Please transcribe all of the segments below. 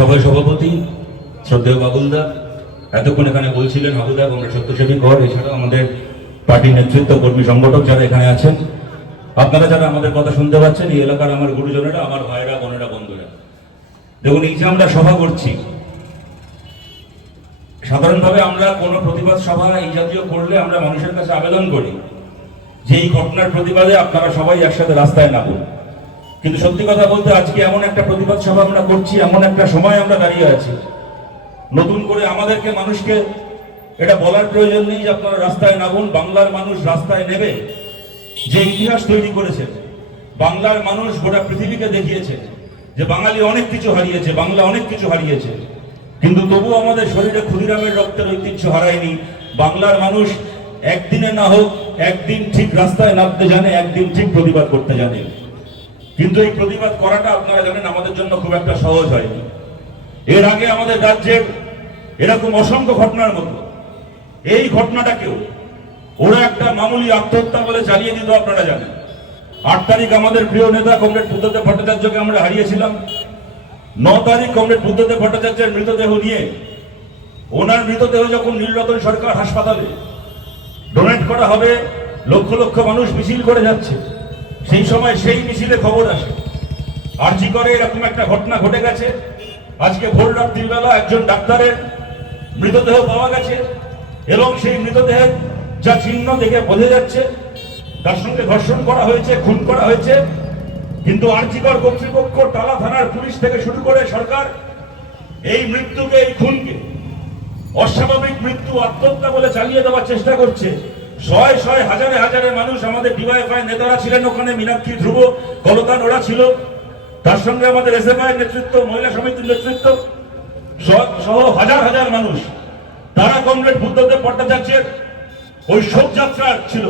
সভায় সভাপতি শ্রদ্ধেয় বাবুলদা এতক্ষণ এখানে বলছিলেন, হাবুদা আমরা সত্যসেবী ঘর, এছাড়াও আমাদের পার্টির নেতৃত্ব, কর্মী সংগঠক যারা এখানে আছেন, আপনারা যারা আমাদের কথা শুনতে পাচ্ছেন, এই এলাকার আমার গুরুজনেরা, আমার ভাইয়েরা, বোনেরা, বন্ধুরা, দেখুন এই যে আমরা সভা করছি, সাধারণভাবে আমরা কোনো প্রতিবাদ সভা এই জাতীয় করলে আমরা মানুষের কাছে আবেদন করি যে এই ঘটনার প্রতিবাদে আপনারা সবাই একসাথে রাস্তায় নামুন। কিন্তু সত্যি কথা বলতে আজকে এমন একটা প্রতিবাদ সভা আমরা করছি, এমন একটা সময় আমরা দাঁড়িয়ে আছি, নতুন করে আমাদেরকে মানুষকে এটা বলার প্রয়োজন নেই যে আপনারা রাস্তায় নামুন। বাংলার মানুষ রাস্তায় নেবে, যে ইতিহাস তৈরি করেছে বাংলার মানুষ গোটা পৃথিবীকে দেখিয়েছে যে বাঙালি অনেক কিছু হারিয়েছে, বাংলা অনেক কিছু হারিয়েছে, কিন্তু তবু আমাদের শরীরে ক্ষুদিরামের রক্তের ঐতিহ্য হারায়নি। বাংলার মানুষ একদিনে না হোক একদিন ঠিক রাস্তায় নামতে জানে, একদিন ঠিক প্রতিবাদ করতে জানে। কিন্তু এই প্রতিবাদ করাটা আপনারা জানেন আমাদের জন্য খুব একটা সহজ হয়নি। এর আগে আমাদের রাজ্যের এরকম অসংখ্য ঘটনার মতো এই ঘটনাটাকেও ওরা একটা মামুলি আত্মহত্যা বলে চালিয়ে দিত। আপনারা জানেন 8 তারিখ আমাদের প্রিয় নেতা কমরেড বুদ্ধদেব ভট্টাচার্যকে আমরা হারিয়েছিলাম। 9 তারিখ কমরেড বুদ্ধদেব ভট্টাচার্যের মৃতদেহ নিয়ে, ওনার মৃতদেহ যখন নীলরতন সরকার হাসপাতালে ডোনেট করা হবে, লক্ষ লক্ষ মানুষ মিছিল করে যাচ্ছে, সেই সময় সেই মিছিলে খবর আসে আরজি করে এরকম একটা ঘটনা ঘটে গেছে। আজকে ভোর রাত্রির বেলা একজন ডাক্তারের মৃতদেহ পাওয়া গেছে এবং সেই মৃতদেহের যা চিহ্ন দেখে বোঝা যাচ্ছে তার সঙ্গে ধর্ষণ করা হয়েছে, খুন করা হয়েছে। কিন্তু আরজিকর কর্তৃপক্ষ, টালা থানার পুলিশ থেকে শুরু করে সরকার এই মৃত্যুকে, এই খুনকে অস্বাভাবিক মৃত্যু, আত্মহত্যা বলে চালিয়ে দেওয়ার চেষ্টা করছে। শয়ে শয়ে হাজারে হাজারে মানুষ, আমাদের ডিওয়াইএফআই নেতারা ছিলেন ওখানে, মীনাক্ষী, ধ্রুব, কলতান ওরা ছিল, তার সঙ্গে আমাদের এসএফআই নেতৃত্ব, মহিলা সমিতির নেতৃত্ব সহ হাজার হাজার মানুষ, তারা কমরেড বুদ্ধদেব ভট্টাচার্যের ওই শোকযাত্রা ছিল।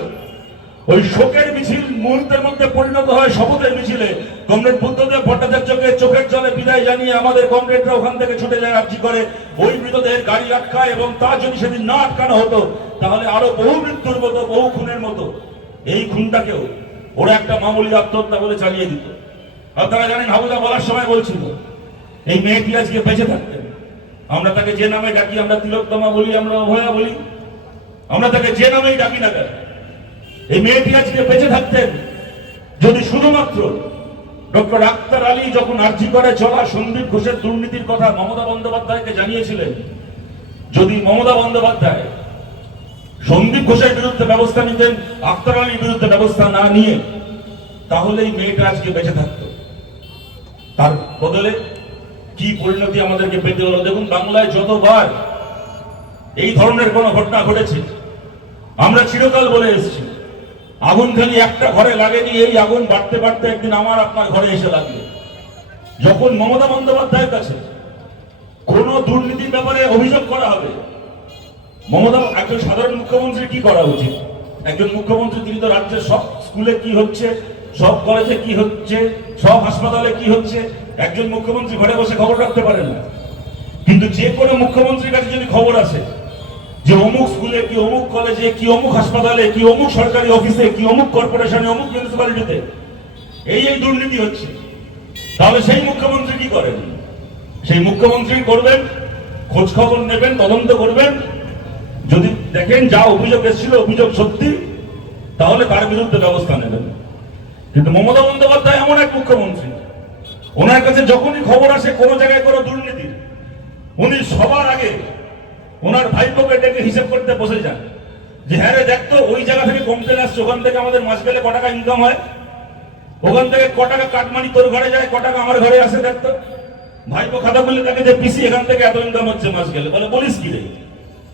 ওই শোকের মিছিল মুহূর্তের মধ্যে পরিণত হয় শপথের মিছিলে। কমরেড বুদ্ধদেব ভট্টাচার্যকে চোখের জলে বিদায় জানিয়ে আমাদের কমরেডরা ওখান থেকে ছুটে যায় আরজি করে, ওই মৃতদেহের গাড়ি আটকায়, এবং তা যদি সেদিন না আটকানো হতো তাহলে আরো বহু মৃত্যুর মতো, বহু খুনের মতো এই খুনটাকেও ওরা একটা মামুলি আত্মহত্যা বলে চালিয়ে দিত। আপনারা জানেন, হাবুদা বলার সময় বলছিল এই মেয়েটি আজকে বেঁচে থাকতেন, আমরা তাকে যে নামে ডাকি, আমরা তিলোত্তমা বলি, আমরা অভয়া বলি, আমরা তাকে যে নামেই ডাকি না কেন, এই মেয়েটি আজকে বেঁচে থাকতেন যদি শুধুমাত্র ডক্টর আক্তার আলী যখন আরজি করে চলা সন্দীপ ঘোষের দুর্নীতির কথা মমতা বন্দ্যোপাধ্যায়কে জানিয়েছিলেন, যদি মমতা বন্দ্যোপাধ্যায় সন্দীপ ঘোষের বিরুদ্ধে ব্যবস্থা নিতেন, আক্তার আলীর বিরুদ্ধে ব্যবস্থা না নিয়ে, তাহলে এই মেয়েটা আজকে বেঁচে থাকতো। তার বদলে কি পরিণতি আমাদেরকে পেতে হলো। দেখুন, বাংলায় যতবার এই ধরনের কোন ঘটনা ঘটেছে আমরা চিরকাল বলে এসেছি, আগুন খালি একটা ঘরে লাগেনি, এই আগুন বাড়তে বাড়তে একদিন আমার আপনার ঘরে এসে লাগবে। যখন মমতা বন্দ্যোপাধ্যায়ের কাছে কোন দুর্নীতির ব্যাপারে অভিযোগ করা হবে, মমতা, একজন সাধারণ মুখ্যমন্ত্রী কি করা উচিত? একজন মুখ্যমন্ত্রী, তিনি তো রাজ্যের সব স্কুলে কি হচ্ছে, সব কলেজে কি হচ্ছে, সব হাসপাতালে কি হচ্ছে, একজন মুখ্যমন্ত্রী ঘরে বসে খবর রাখতে পারেন না। কিন্তু যে কোনো মুখ্যমন্ত্রীর কাছে যদি খবর আসে যে অমুক স্কুলে কি, অমুক কলেজে কি, অমুক হাসপাতালে কি, অমুক সরকারি অফিসে কি, অমুক কর্পোরেশনে, অমুক মিউনিসিপ্যালিটিতে এই দুর্নীতি হচ্ছে, তাহলে সেই মুখ্যমন্ত্রী কি করেন? সেই মুখ্যমন্ত্রী করবেন, খোঁজ খবর নেবেন, তদন্ত করবেন, যদি দেখেন যা অভিযোগ এসেছিল অভিযোগ সত্যি, তাহলে তার বিরুদ্ধে ব্যবস্থা নেবেন। কিন্তু মমতা বন্দ্যোপাধ্যায় এমন এক মুখ্যমন্ত্রী, ওনার কাছে যখনই খবর আসে কোনো জায়গায় কোনো দুর্নীতি, উনি সবার আগে ওনার ভাইপোকে ডেকে হিসেব করতে বসে যান যে হ্যাঁ রে, দেখতো ওই জায়গা থেকে কমপ্লেন আসছে, ওখান থেকে আমাদের মাস গেলে ক টাকা ইনকাম হয়, ওখান থেকে ক টাকা কাটমানি তোর ঘরে যায়, ক টাকা আমার ঘরে আসে, দেখতো। ভাইপো খাতা বললে তাকে যে পিসি এখান থেকে এত ইনকাম হচ্ছে মাস গেলে, বলে বলিস কি রে,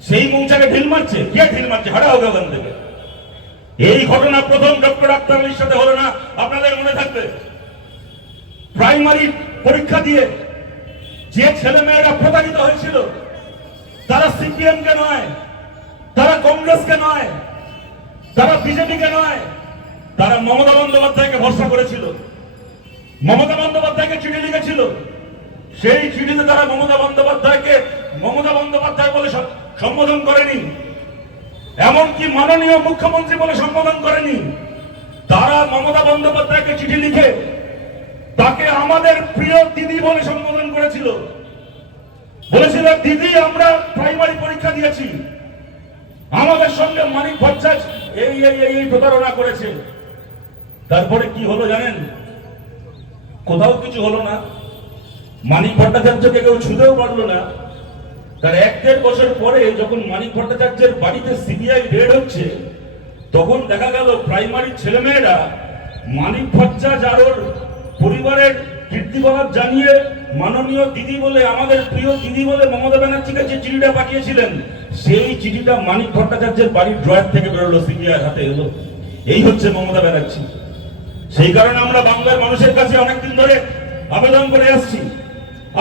সেই মৌচাকে ঢিল মারছে, কে ঢিল মারছে, হারা হবে ওখান থেকে। এই ঘটনা প্রথম ডক্টর আক্তার আলীর সাথে হলো না, আপনাদের মনে থাকবে। প্রাইমারি পরীক্ষা দিয়ে যে ছেলে মেয়েরা প্রতারিত হয়েছিল, তারা সিপিএম কে নয়, তারা কংগ্রেস কে নয়, তারা বিজেপি কে নয়, তারা মমতা বন্দ্যোপাধ্যায়কে ভরসা করেছিল, মমতা বন্দ্যোপাধ্যায়কে চিঠি লিখেছিল। সেই চিঠিতে তারা মমতা বন্দ্যোপাধ্যায় বলে সম্বোধন করেনি, এমনকি মাননীয় মুখ্যমন্ত্রী বলে সম্বোধন করেনি। তারা মমতা বন্দ্যোপাধ্যায়কে চিঠি লিখে তাকে আমাদের প্রিয় দিদি বলে সম্বোধন করেছিল। বলেছিল দিদি আমরা প্রাইমারি পরীক্ষা দিয়েছি, আমাদের সঙ্গে মানিক ভট্টাচার্য এই প্রতারণা করেছে। তারপরে কি হলো জানেন? কোথাও কিছু হলো না, মানিক ভট্টাচার্যকে কেউ ছুঁতেও পারলো না। তার 1-1.5 বছর পরে যখন মানিক ভট্টাচার্যের বাড়িতে সিবিআই রেড হচ্ছে, তখন দেখা গেল প্রাইমারি ছেলেমেয়েরা মানিক ভট্টাচার্য আর ওর পরিবারের কীর্তিকলাপ জানিয়ে মাননীয় দিদি বলে, আমাদের প্রিয় দিদি বলে মমতা ব্যানার্জিকে যে চিঠিটা পাঠিয়েছিলেন, সেই চিঠিটা মানিক ভট্টাচার্যের বাড়ির ড্রয়ার থেকে বেরোলো, সিবিআই হাতে এলো। এই হচ্ছে মমতা ব্যানার্জি। সেই কারণে আমরা বাংলার মানুষের কাছে অনেকদিন ধরে আবেদন করে আসছি,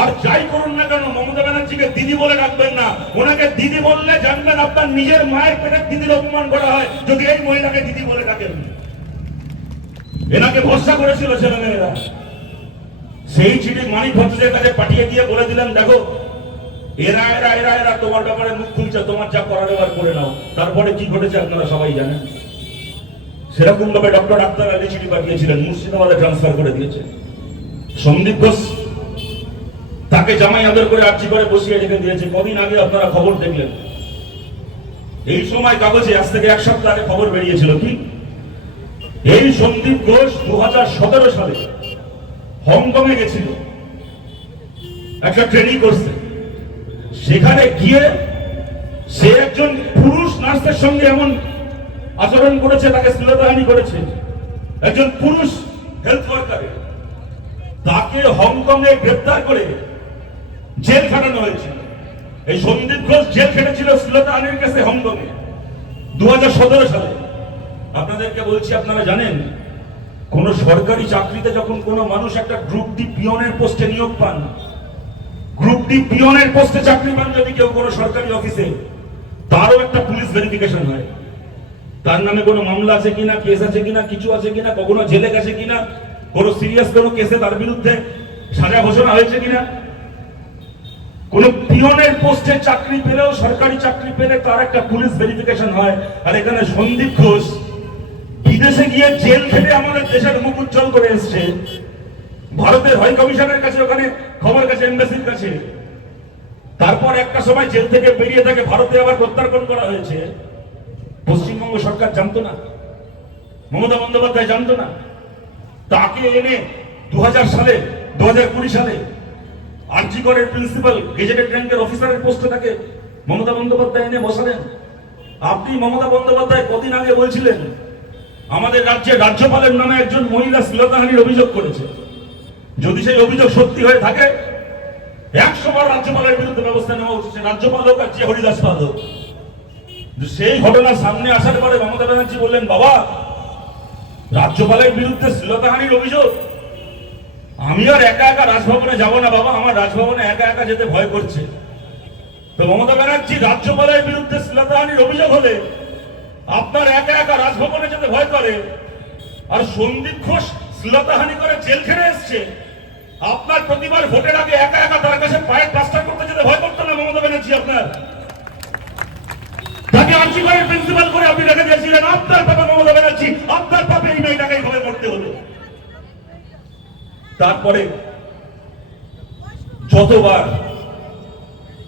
আর যাই করুন না কেন মমতা ব্যানার্জিকে দিদি বলে ডাকবেন না। ওনাকে দিদি বললে জানবেন আপনার নিজের মায়ের পেটের দিদির অপমান করা হয় যদি এই মহিলাকে দিদি বলে ডাকেন। এনাকে ভরসা করেছিল ছেলেমেয়েরা, সেই চিঠি মানিক ভট্টাচার্যের কাছে পাঠিয়ে দিয়ে বলে দিলেন, দেখো এরা এরা এরা এরা তোমার ব্যাপারে মুখ খুলছে, তোমার যা করার এবার করে নাও। তারপরে কি ঘটেছে আপনারা সবাই জানেন। সেরকম ভাবে ডক্টর আক্তার আলী চিঠি পাঠিয়েছিলেন, মুর্শিদাবাদে ট্রান্সফার করে দিয়েছে। সন্দীপ ঘোষ তাকে জামাই আদর করে আর্জি করে বসিয়ে রেখে দিয়েছে। কদিন আগে আপনারা খবর দেখলেন, এই সময় কাগজে আজ থেকে 1 সপ্তাহ আগে খবর বেরিয়েছিল কি এই সন্দীপ ঘোষ 2017 সালে হংকং এ গেছিল একটা ট্রেনিং করছে। সেখানে গিয়ে সে একজন পুরুষ নার্সের সঙ্গে এমন আচরণ করেছে, তাকে শ্লীলতাহানি করেছে, একজন পুরুষ হেলথ ওয়ার্কারে। তাকে হংকং এ গ্রেফতার করে জেল খাটানো হয়েছে। এই সন্দীপ ঘোষ জেল খেটেছিল শ্লীলতাহানির কেসে হংকং এ 2017 সালে। আপনাদেরকে বলছি, আপনারা জানেন কোন সরকারি চাকরিতে যখন কোন মানুষ একটা গ্রুপ ডি পিয়নের পোস্টে নিয়োগ পান, গ্রুপ ডি পিয়নের পোস্টে চাকরি পান যদি কেউ কোনো সরকারি অফিসে, তারও একটা পুলিশ ভেরিফিকেশন হয়। তার নামে কোনো মামলা আছে কিনা, কেস আছে কিনা, কিছু আছে কিনা, কখনো জেলে গেছে কিনা, কোনো সিরিয়াস কোনো কেসে তার বিরুদ্ধে সাজা ঘোষণা হয়েছে কিনা। কোন পিয়নের পোস্টে চাকরি পেলেও, সরকারি চাকরি পেলে তার একটা পুলিশ ভেরিফিকেশন হয়। আর এখানে সন্দীপ ঘোষ বিদেশে গিয়ে জেল খেটে আমাদের দেশের মুখ উজ্জ্বল করে এসছে। ভারতের হাই কমিশনের কাছে ওখানে খবর কাছে, এমবাসির কাছে। তারপর একটা সময় জেল থেকে বেরিয়ে তাকে ভারতে আবার প্রত্যার্পণ করা হয়েছে। পশ্চিমবঙ্গ সরকার জানতো না, মমতা বন্দ্যোপাধ্যায় জানতো না। তাকে এনে 2000 সালে 2020 সালে আরজি করের প্রিন্সিপাল গেজেটেড র্যাঙ্কের অফিসারের পোস্টে তাকে মমতা বন্দ্যোপাধ্যায় এনে বসালেন। আপনি মমতা বন্দ্যোপাধ্যায় কদিন আগে বলছিলেন আমাদের রাজ্যে রাজ্যপালের নামে একজন মহিলা শ্লীলতাহানির অভিযোগ করেছে। যদি সেই অভিযোগ সত্যি হয়ে থাকে 100 বার রাজ্যপালের বিরুদ্ধে ব্যবস্থা নেওয়া উচিত, রাজ্যপাল হোক আর যে হরিদাস পাল হোক। সেই ঘটনা সামনে আসার পরে মমতা ব্যানার্জি বললেন, বাবা রাজ্যপালের বিরুদ্ধে শ্লীলতাহানির অভিযোগ, আমি আর একা একা রাজভবনে যাব না বাবা, আমার রাজভবনে একা একা যেতে ভয় করছে। তো মমতা ব্যানার্জি রাজ্যপালের বিরুদ্ধে শ্লীলতাহানির অভিযোগ হলে আপনার একা একা রাজভবনে যেতে ভয় করে, আর সন্দীপ ঘোষ শ্লীলতাহানি করে জেল খেটে এসছে, আপনার প্রতিবার ভোটের আগে একা একা তার কাছে পায়ের প্লাস্টার করতে যেতে ভয় করতো না মমতা ব্যানার্জি? আপনার তাকে আর্জি করে প্রিন্সিপাল করে আপনি রেখে দিয়েছিলেন। আপনার পাপে মমতা ব্যানার্জি, আপনার পাপে এই মেয়েটাকে এইভাবে করতে হলো। তারপরে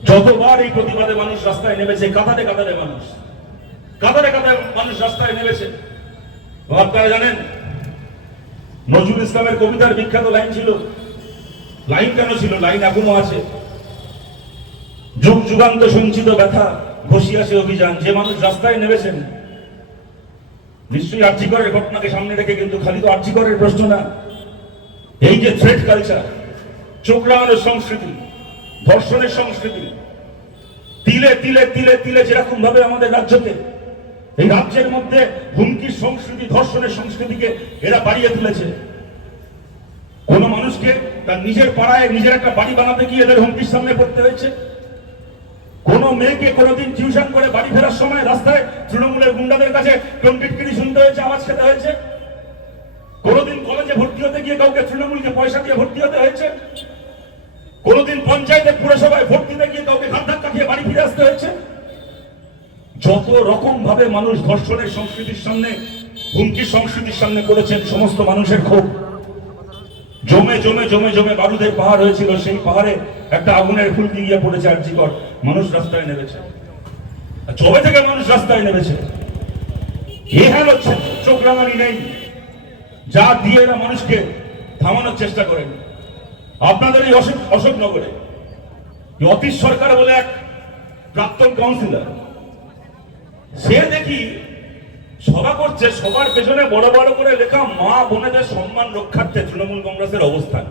যতবার এই প্রতিবাদে মানুষ রাস্তায় নেমেছে, কাতারে কাতারে মানুষ রাস্তায় নেমেছে। আপনারা জানেন নজরুল ইসলামের কবিতার বিখ্যাত লাইন ছিল, লাইন কেন ছিল, লাইন এখনো আছে, যুগ যুগান্ত সঞ্চিত ব্যথা ঘষিয়াছে অভিযান। যে মানুষ রাস্তায় নেমেছেন, নিশ্চয়ই আরজি করের ঘটনাকে সামনে রেখে, কিন্তু খালি তো আরজি করের প্রশ্ন না, এই যে থ্রেট কালচার, চোখ রাঙানোর সংস্কৃতি, ধর্ষণের সংস্কৃতি, তিলে তিলে তিলে তিলে যেরকম ভাবে আমাদের রাজ্যকে, এই রাজ্যের মধ্যে হুমকির সংস্কৃতি, ধর্ষণের সংস্কৃতিকে এরা বাড়িয়ে তুলেছে। কোন মানুষকে তার নিজের পাড়ায় নিজের একটা বাড়ি বানাতে গিয়ে এদের হুমকির সামনে পড়তে হয়েছে। কোন মেয়েকে কোনোদিন টিউশন করে বাড়ি ফেরার সময় রাস্তায় তৃণমূলের গুন্ডাদের কাছে টিটকিরি শুনতে হয়েছে, আওয়াজ খেতে হয়েছে। কোনোদিন কলেজে ভর্তি হতে গিয়ে কাউকে তৃণমূলকে পয়সা দিয়ে ভর্তি হতে হয়েছে। কোনোদিন পঞ্চায়েতের পুরসভায় ভোট দিতে গিয়ে কাউকে ঘাট ধাক্কা খেয়ে বাড়ি ফিরে আসতে হয়েছে। যত রকম ভাবে মানুষ ধর্ষণের সংস্কৃতির সামনে, হুমকির সংস্কৃতির সামনে করেছেন, সমস্ত মানুষের ক্ষোভ জমে জমে জমে জমে বারুদের পাহাড় হয়েছিল। সেই পাহাড়ে একটা আগুনের ফুলকি গিয়ে পড়েছে আরজিকর, মানুষ রাস্তায় নেমেছে, জবে থেকে মানুষ রাস্তায় নেমেছে। এখানে হচ্ছে চোখ রাঙানি নেই, যা দিয়ে এরা মানুষকে থামানোর চেষ্টা করেন। আপনাদের এই অশোকনগরে অতীশ সরকার বলে এক প্রাক্তন কাউন্সিলর, সে দেখি সভা করছে, সবার পেছনে বড় বড় করে লেখা মা বোনেদের সম্মান রক্ষার্থে তৃণমূল কংগ্রেসের অবস্থান।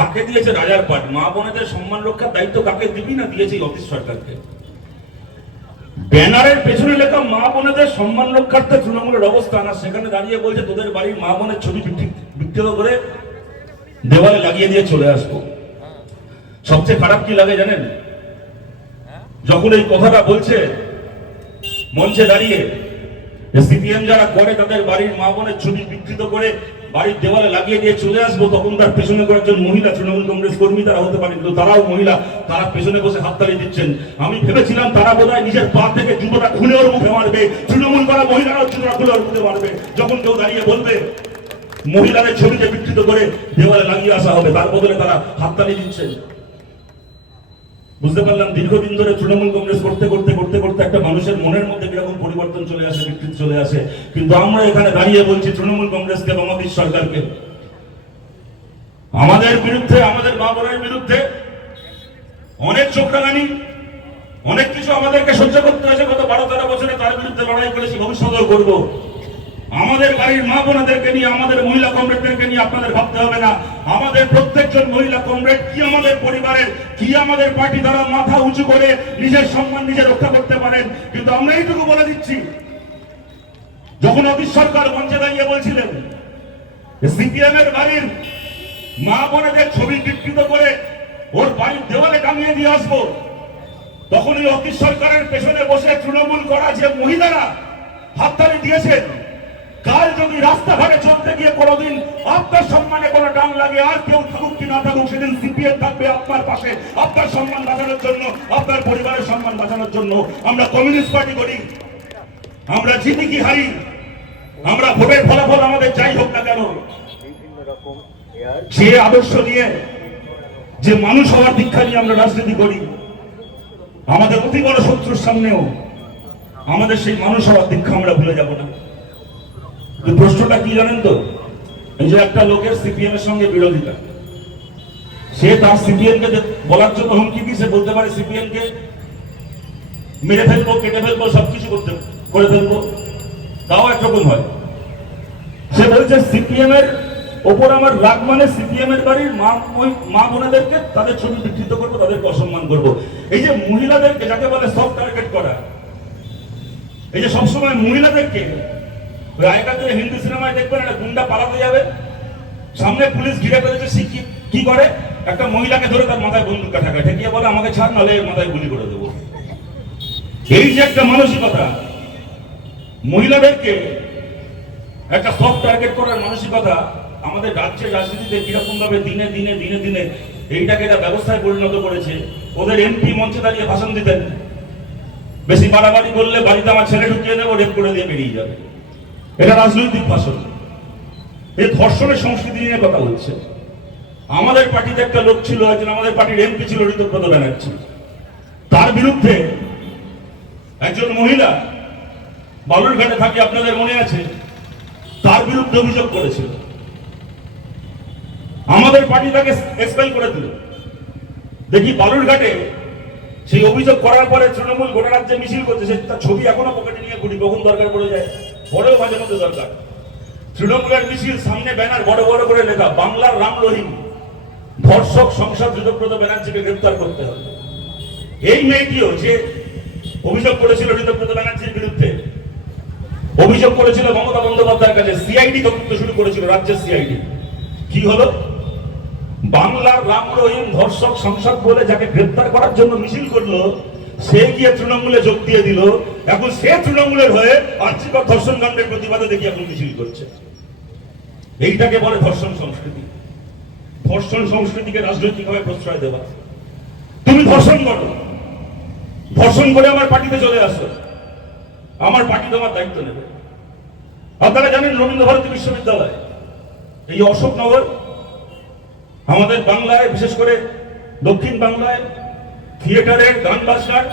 কাকে দিয়েছে রাজার পাট? মা বোনেদের সম্মান রক্ষার দায়িত্ব কাকে দিবি না দিয়েছে অতীশ সরকারকে। ব্যানারের পেছনে লেখা মা বোনেদের সম্মান রক্ষার্থে তৃণমূলের অবস্থান, আর সেখানে দাঁড়িয়ে বলছে তোদের বাড়ির মা বোনের ছবি বিকৃত করে দেওয়ালে লাগিয়ে দিয়ে চলে আসবো। সবচেয়ে খারাপ কি লাগে জানেন? যখন এই কথাটা বলছে মঞ্চে দাঁড়িয়ে, সিপিএম যারা করে তাদের বাড়ির মা বোনের ছবি বিকৃত করে বাড়ির দেওয়ালে লাগিয়ে দিয়ে চলে আসবো, তখন তার পেছনে কয়েকজন মহিলা তৃণমূল কংগ্রেস কর্মী তারা হতে পারে, কিন্তু তারাও মহিলা, তারা পেছনে বসে হাততালি দিচ্ছেন। আমি ভেবেছিলাম তারা বোধহয় নিজের পা থেকে জুতোটা খুলে ওর মুখে মারবে, তৃণমূল করা মহিলারাও জুতোটা খুলে ওর মুখে মারবে যখন কেউ দাঁড়িয়ে বলবে মহিলাদের ছবিকে বিকৃত করে দেওয়ালে লাগিয়ে আসা হবে, তার বদলে তারা হাততালি দিচ্ছেন। বুঝতে পারলাম দীর্ঘদিন ধরে তৃণমূল কংগ্রেস করতে করতে করতে করতে একটা মানুষের মনের মধ্যে কিরকম পরিবর্তন চলে আসে, বিকৃতি চলে আসে। কিন্তু আমরা এখানে দাঁড়িয়ে বলছি তৃণমূল কংগ্রেসকে এবং অতীশ সরকারকে, আমাদের বিরুদ্ধে, আমাদের মা বোনের বিরুদ্ধে অনেক চোখ রাঙানি, অনেক কিছু আমাদেরকে সহ্য করতে হয়েছে গত 12-13 বছরে, তার বিরুদ্ধে লড়াই করেছি, ভবিষ্যতেও করবো। আমাদের বাড়ির মা বোনদেরকে নিয়ে, আমাদের মহিলা কমরেডদেরকে নিয়ে আপনাদের ভাবতে হবে না। আমাদের প্রত্যেকজন মহিলা কমরেড কি আমাদের পরিবারের, কি আমাদের পার্টি দ্বারা মাথা উঁচু করে নিজের সম্মান নিজে রক্ষা করতে পারেন। কিন্তু আমরা এইটুকু বলে দিচ্ছি, যখন অতীশ সরকার মঞ্চে দাঁড়িয়ে বলছিলেন সিপিএম এর বাড়ির মা বোনদের ছবি বিকৃত করে ওর বাড়ির দেওয়ালে টাঙিয়ে দিয়ে আসবো, তখন এই অতীশ সরকারের পেছনে বসে তৃণমূল করা যে মহিলারা হাততালি দিয়েছেন, কাল যদি রাস্তাঘাটে চলতে গিয়ে কোনোদিন আপনার সম্মানে কোনো টান লাগে, আর কেউ থাকুক কি না থাকুক, সেদিন সিপিএম থাকবে আপনার পাশে, আপনার সম্মান বাঁচানোর জন্য, আপনার পরিবারের সম্মান বাঁচানোর জন্য। আমরা কমিউনিস্ট পার্টি করি, আমরা জিতি কি হারি, আমরা ভোটের ফলাফল আমাদের যাই হোক না কেন, যে আদর্শ নিয়ে, যে মানুষ হওয়ার দীক্ষা নিয়ে আমরা রাজনীতি করি, আমাদের অতি বড় শত্রুর সামনেও আমাদের সেই মানুষ হওয়ার দীক্ষা আমরা ভুলে যাব না। প্রশ্নটা কি জানেন তো? এই যে একটা লোকের সিপিএম এর সঙ্গে বিরোধিতা, সে তার সিপিএম কে বলার জন্য হুমকি দিয়েছে, বলতে পারে সিপিএম কে মেরে ফেলবো, কেটে ফেলবো, সবকিছু করে ফেলবো, তাও একরকম হয়। সে বলছে সিপিএম এর ওপর আমার রাগ, মানে সিপিএম এর বাড়ির মা বোনেদেরকে তাদের ছবি বিকৃত করবো, তাদেরকে অসম্মান করবো। এই যে মহিলাদেরকে, যাকে বলে সফট টার্গেট করা, এই যে সবসময় মহিলাদেরকে, ওই আগেকার দিনে হিন্দি সিনেমায় দেখবেন একটা গুন্ডা পালাতে যাবে, সামনে পুলিশ ঘিরে ফেলেছে, কি করে একটা মহিলাকে ধরে তার মাথায় বন্দুক ঠেকায়, ঠেকিয়ে বলে আমাকে ছাড়, নাহলে মাথায় গুলি করে দেবো। এই যে একটা মানসিকতা, মহিলাদেরকে একটা সফট টার্গেট করার মানসিকতা আমাদের রাজ্যের রাজনীতিতে কিরকম ভাবে দিনে দিনে দিনে দিনে এইটাকে একটা ব্যবস্থায় পরিণত করেছে। ওদের এমপি মঞ্চে দাঁড়িয়ে ভাষণ দিতেন, বেশি বাড়াবাড়ি করলে বাড়িতে আমার ছেলে ঢুকিয়ে দেবো, রেপ করে দিয়ে বেরিয়ে যাবে, এটা রাজনৈতিক ভাষণ। এই ধর্ষণের সংস্কৃতি নিয়ে কথা হচ্ছে। আমাদের পার্টিতে একটা লোক ছিল, একজন আমাদের পার্টির এমপি ছিল ঋতব্রত ব্যানার্জি, তার বিরুদ্ধে একজন মহিলা বালুরঘাটে থাকে, আপনাদের মনে আছে, তার বিরুদ্ধে অভিযোগ করেছিল, আমাদের পার্টি তাকে এক্সপেল করে দিল। দেখি বালুরঘাটে সেই অভিযোগ করার পরে তৃণমূল গোটা রাজ্যে মিছিল করছে, সে তার ছবি এখনো পকেটে নিয়ে ঘুরি, কখন দরকার পড়ে যায়, বড়ও মাঝে মধ্যে দরকার। তৃণমূলের মিছিল, সামনে ব্যানার বড় বড় করে লেখা বাংলার রাম রহিম, ধর্ষক সংসদ ঋতব্রত ব্যানার্জিকে গ্রেফতার করতে হবে। এই মেয়েটিও যে অভিযোগ করেছিল ঋতব্রত ব্যানার্জির বিরুদ্ধে, অভিযোগ করেছিল মমতা বন্দ্যোপাধ্যায়ের কাছে, সিআইডি তদন্ত শুরু করেছিল, রাজ্যের সিআইডি। কি হলো? বাংলার রাম রহিম ধর্ষক সংসদ বলে যাকে গ্রেফতার করার জন্য মিছিল করলো, সে গিয়ে তৃণমূলে যোগ দিয়ে দিল। এখন সে তৃণমূলের হয়ে আর্থিকর ধর্ষণ কাণ্ডের প্রতিবাদে দেখি এখন মিছিল করছে। এইটাকে বলে ধর্ষণ সংস্কৃতি। ধর্ষণ সংস্কৃতিকে রাজনৈতিকভাবে প্রশ্রয় দেওয়া। তুমি ধর্ষণ করো, ধর্ষণ করে আমার পার্টিতে চলে আসো, আমার পার্টি তোমার দায়িত্ব নেবে। আপনারা জানেন রবীন্দ্র ভারতী বিশ্ববিদ্যালয়, এই অশোকনগর, আমাদের বাংলায়, বিশেষ করে দক্ষিণ বাংলায় থিয়েটারের, গান বাজনার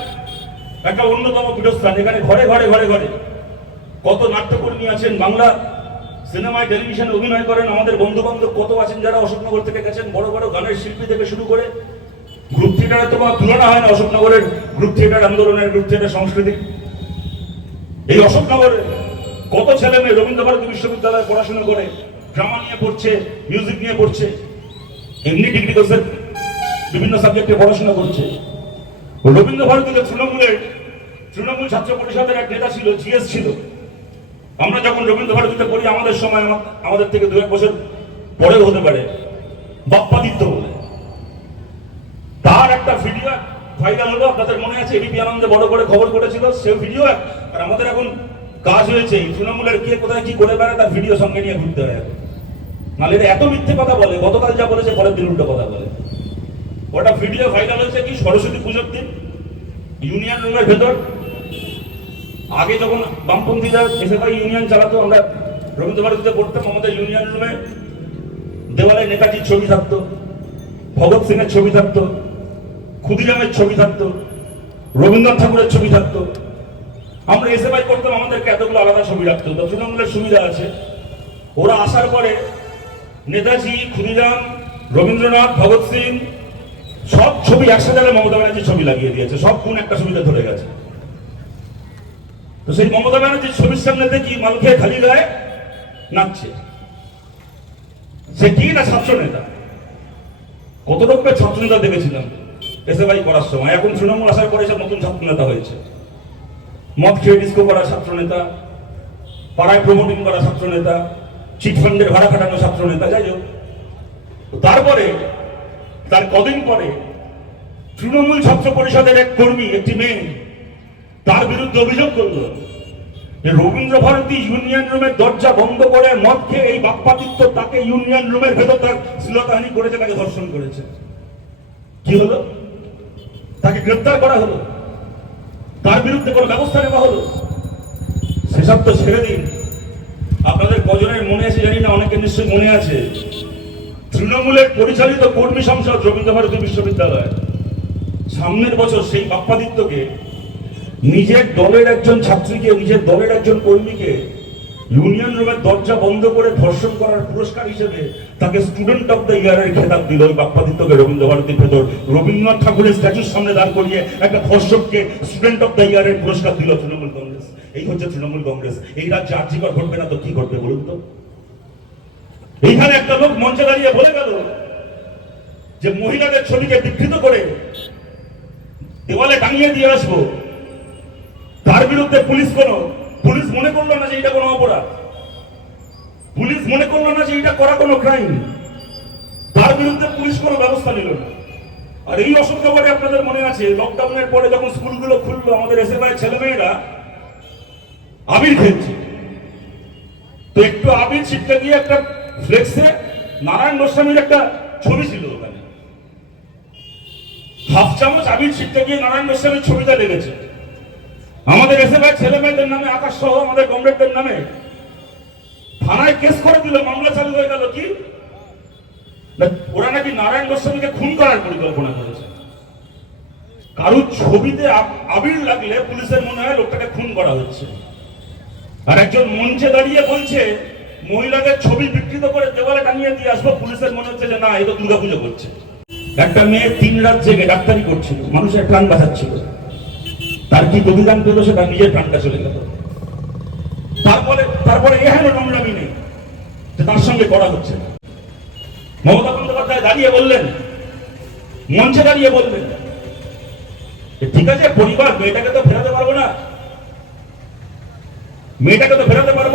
একটা অন্যতম পীঠস্থান। এখানে ঘরে ঘরে ঘরে ঘরে কত নাট্যকর্মী আছেন, বাংলা সিনেমায়, টেলিভিশনে অভিনয় করেন। আমাদের বন্ধু বান্ধব কত আছেন যারা অশোকনগর থেকে গেছেন, বড় বড় গানের শিল্পী থেকে শুরু করে। গ্রুপ থিয়েটারের তো কোনো তুলনা হয় না অশোকনগরের গ্রুপ থিয়েটার আন্দোলনের, গ্রুপ থিয়েটার সংস্কৃতি। এই অশোকনগরে কত ছেলে মেয়ে রবীন্দ্রভারতী বিশ্ববিদ্যালয়ে পড়াশোনা করে, ড্রামা নিয়ে পড়ছে, মিউজিক নিয়ে পড়ছে, এমনি ডিগ্রি কোর্সের বিভিন্ন সাবজেক্টে পড়াশোনা করছে। রবীন্দ্রভারতীতে তৃণমূল ছাত্র পরিষদের এক নেতা ছিল, জিএস ছিল। আমরা যখন রবীন্দ্রভারতীতে পড়ি, আমাদের সময়, আমাদের থেকে 2-1 বছর পরেও হতে পারে, বাপ্পাদিত্য বলে তার একটা ভিডিও ভাইরাল হলো। আপনাদের মনে আছে, এবিপি আনন্দে বড় করে খবর করেছিল সে ভিডিও। আর আমাদের এখন কাজ হয়েছে এই তৃণমূলের কে কোথায় কি করে বেড়ায় তার ভিডিও সঙ্গে নিয়ে ঘুরতে হয়। নাহলে এত মিথ্যে কথা বলে, গতকাল যা বলেছে পরের দিন উল্টো কথা বলে। ওটা ভিডিও ভাইরাল হয়েছে কি সরস্বতী পুজোর দিন ইউনিয়ন রুমের ভেতর। আগে যখন বামপন্থীরা এসএফআই ইউনিয়ন চালাতো, আমরা রবীন্দ্রভারতীতে পড়তাম, আমাদের ইউনিয়ন রুমে দেওয়ালে নেতাজির ছবি থাকতো, ভগৎ সিং এর ছবি থাকতো, ক্ষুদিরামের ছবি থাকতো, রবীন্দ্রনাথ ঠাকুরের ছবি থাকতো। আমরা এসএফআই করতাম, আমাদেরকে এতগুলো আলাদা ছবি রাখতো। তো তৃণমূলের সুবিধা আছে, ওরা আসার পরে নেতাজি, ক্ষুদিরাম, রবীন্দ্রনাথ, ভগৎ সিং সব ছবি একসাথে মমতা ব্যানার্জির ছবি লাগিয়ে দিয়েছে। সব কোন একটা ছবিতে ধরে গেছে। তো সেই মমতা ব্যানার্জির ছবির সামনে দেখি মাল খেয়ে খালি গায়ে নাচছে। সে কি না ছাত্র নেতা। কত রকমের ছাত্র নেতা দেখেছিলাম এসএফআই করার সময়। এখন তৃণমূল আসার পরে সব নতুন ছাত্র নেতা হয়েছে। মদ খেয়ে ডিস্কো করা ছাত্র নেতা, পাড়ায় প্রমোটিং করা ছাত্র নেতা, চিটফান্ডের ভাড়া খাটানো ছাত্র নেতা। যাই হোক, তারপরে তার কদিন পরে তৃণমূল ছাত্র পরিষদের এক কর্মী, একটি মেয়ে, তার বিরুদ্ধে অভিযোগ করলো যে রবীন্দ্রভারতী ইউনিয়ন রুমের দরজা বন্ধ করে মদ খেয়ে এই বাপ্পাদিত্য তাকে ইউনিয়ন রুমের ভেতর তার শ্লীলতাহানি করেছে, তাকে ধর্ষণ করেছে। কি হলো? তাকে গ্রেপ্তার করা হলো, তার বিরুদ্ধে কোনো ব্যবস্থা নেওয়া হলো। সেসব তো ছেড়ে দিন। আপনাদের কজনের মনে আছে জানি না, অনেকের নিশ্চয়ই মনে আছে, তৃণমূলের পরিচালিত কর্মী সংসদ রবীন্দ্রভারতী বিশ্ববিদ্যালয় সামনের বছর সেই বাপ্পাদিত্যকে, নিজের দলের একজন ছাত্রীকে, নিজের দলের একজন কর্মীকে ইউনিয়ন রুমের দরজা বন্ধ করে ধর্ষণ করার পুরস্কার হিসেবে তাকে স্টুডেন্ট অফ দ্য ইয়ারের খেতাব দিল। ওই বাপ্পাদিত্যকে রবীন্দ্রভারতীর ভেতর রবীন্দ্রনাথ ঠাকুরের স্ট্যাচুর সামনে দাঁড় করিয়ে একটা ধর্ষককে স্টুডেন্ট অফ দ্য ইয়ারের পুরস্কার দিল তৃণমূল কংগ্রেস। এই হচ্ছে তৃণমূল কংগ্রেস। এই রাজ্যে আর্যিকর ঘটবে না তো কি ঘটবে বলুন তো? এইখানে একটা লোক মঞ্চে দাঁড়িয়ে বলে গেল যে মহিলাদের ছবিকে বিকৃত করে দেওয়ালে টাঙিয়ে দিয়ে আসবো। তার বিরুদ্ধে পুলিশ মনে করলো না যে এটা কোনো অপরাধ, পুলিশ মনে করলো না যে এটা করা কোনো ক্রাইম। তার বিরুদ্ধে পুলিশ কোনো ব্যবস্থা নিল না। আর এই অসংখ্যবারে আপনাদের মনে আছে, লকডাউনের পরে যখন স্কুলগুলো খুললো, আমাদের এসএফআই ছেলেমেয়েরা আবির খেলছে। তো একটু আবির ছিটতে গিয়ে একটা ফ্লেক্সে নারায়ণ গোস্বামীর একটা ছবি ছিল। ওখানে হাফ চামচ আবির ছিটতে গিয়ে নারায়ণ গোস্বামীর ছবিটা লেগেছে। আমাদের এসএফআই ছেলে মেয়েদের নামে, আকাশ সহ আমাদের কমরেডদের নামে থানায় কেস করে দিল, মামলা চালু হয়ে গেল। কি ওরা নাকি নারায়ণ গোস্বামীকে খুন করার পরিকল্পনা করেছে। কারুর ছবিতে আবির লাগলে পুলিশের মনে হয় লোকটাকে খুন করা হচ্ছে। আর একজন মঞ্চে দাঁড়িয়ে বলছে মহিলাদের ছবি বিকৃত করে দেওয়ালে টাঙিয়ে দিয়ে আসবো। পুলিশের মনে হচ্ছে যে না, এ তো দুর্গাপুজো করছে। একটা মেয়ে 3 রাত জেগে ডাক্তারি করছিল, মানুষের প্রাণ বাঁচাচ্ছিল। তার কি প্রতিদান পেল? সে তার নিজের প্রাণটা চলে গেল। তারপরে এখানে নোংরামি নেই যে তার সঙ্গে করা হচ্ছে না। মমতা বন্দ্যোপাধ্যায় দাঁড়িয়ে বললেন, মঞ্চে দাঁড়িয়ে বললেন, ঠিক আছে পরিবার, মেয়েটাকে তো ফেরাতে পারবো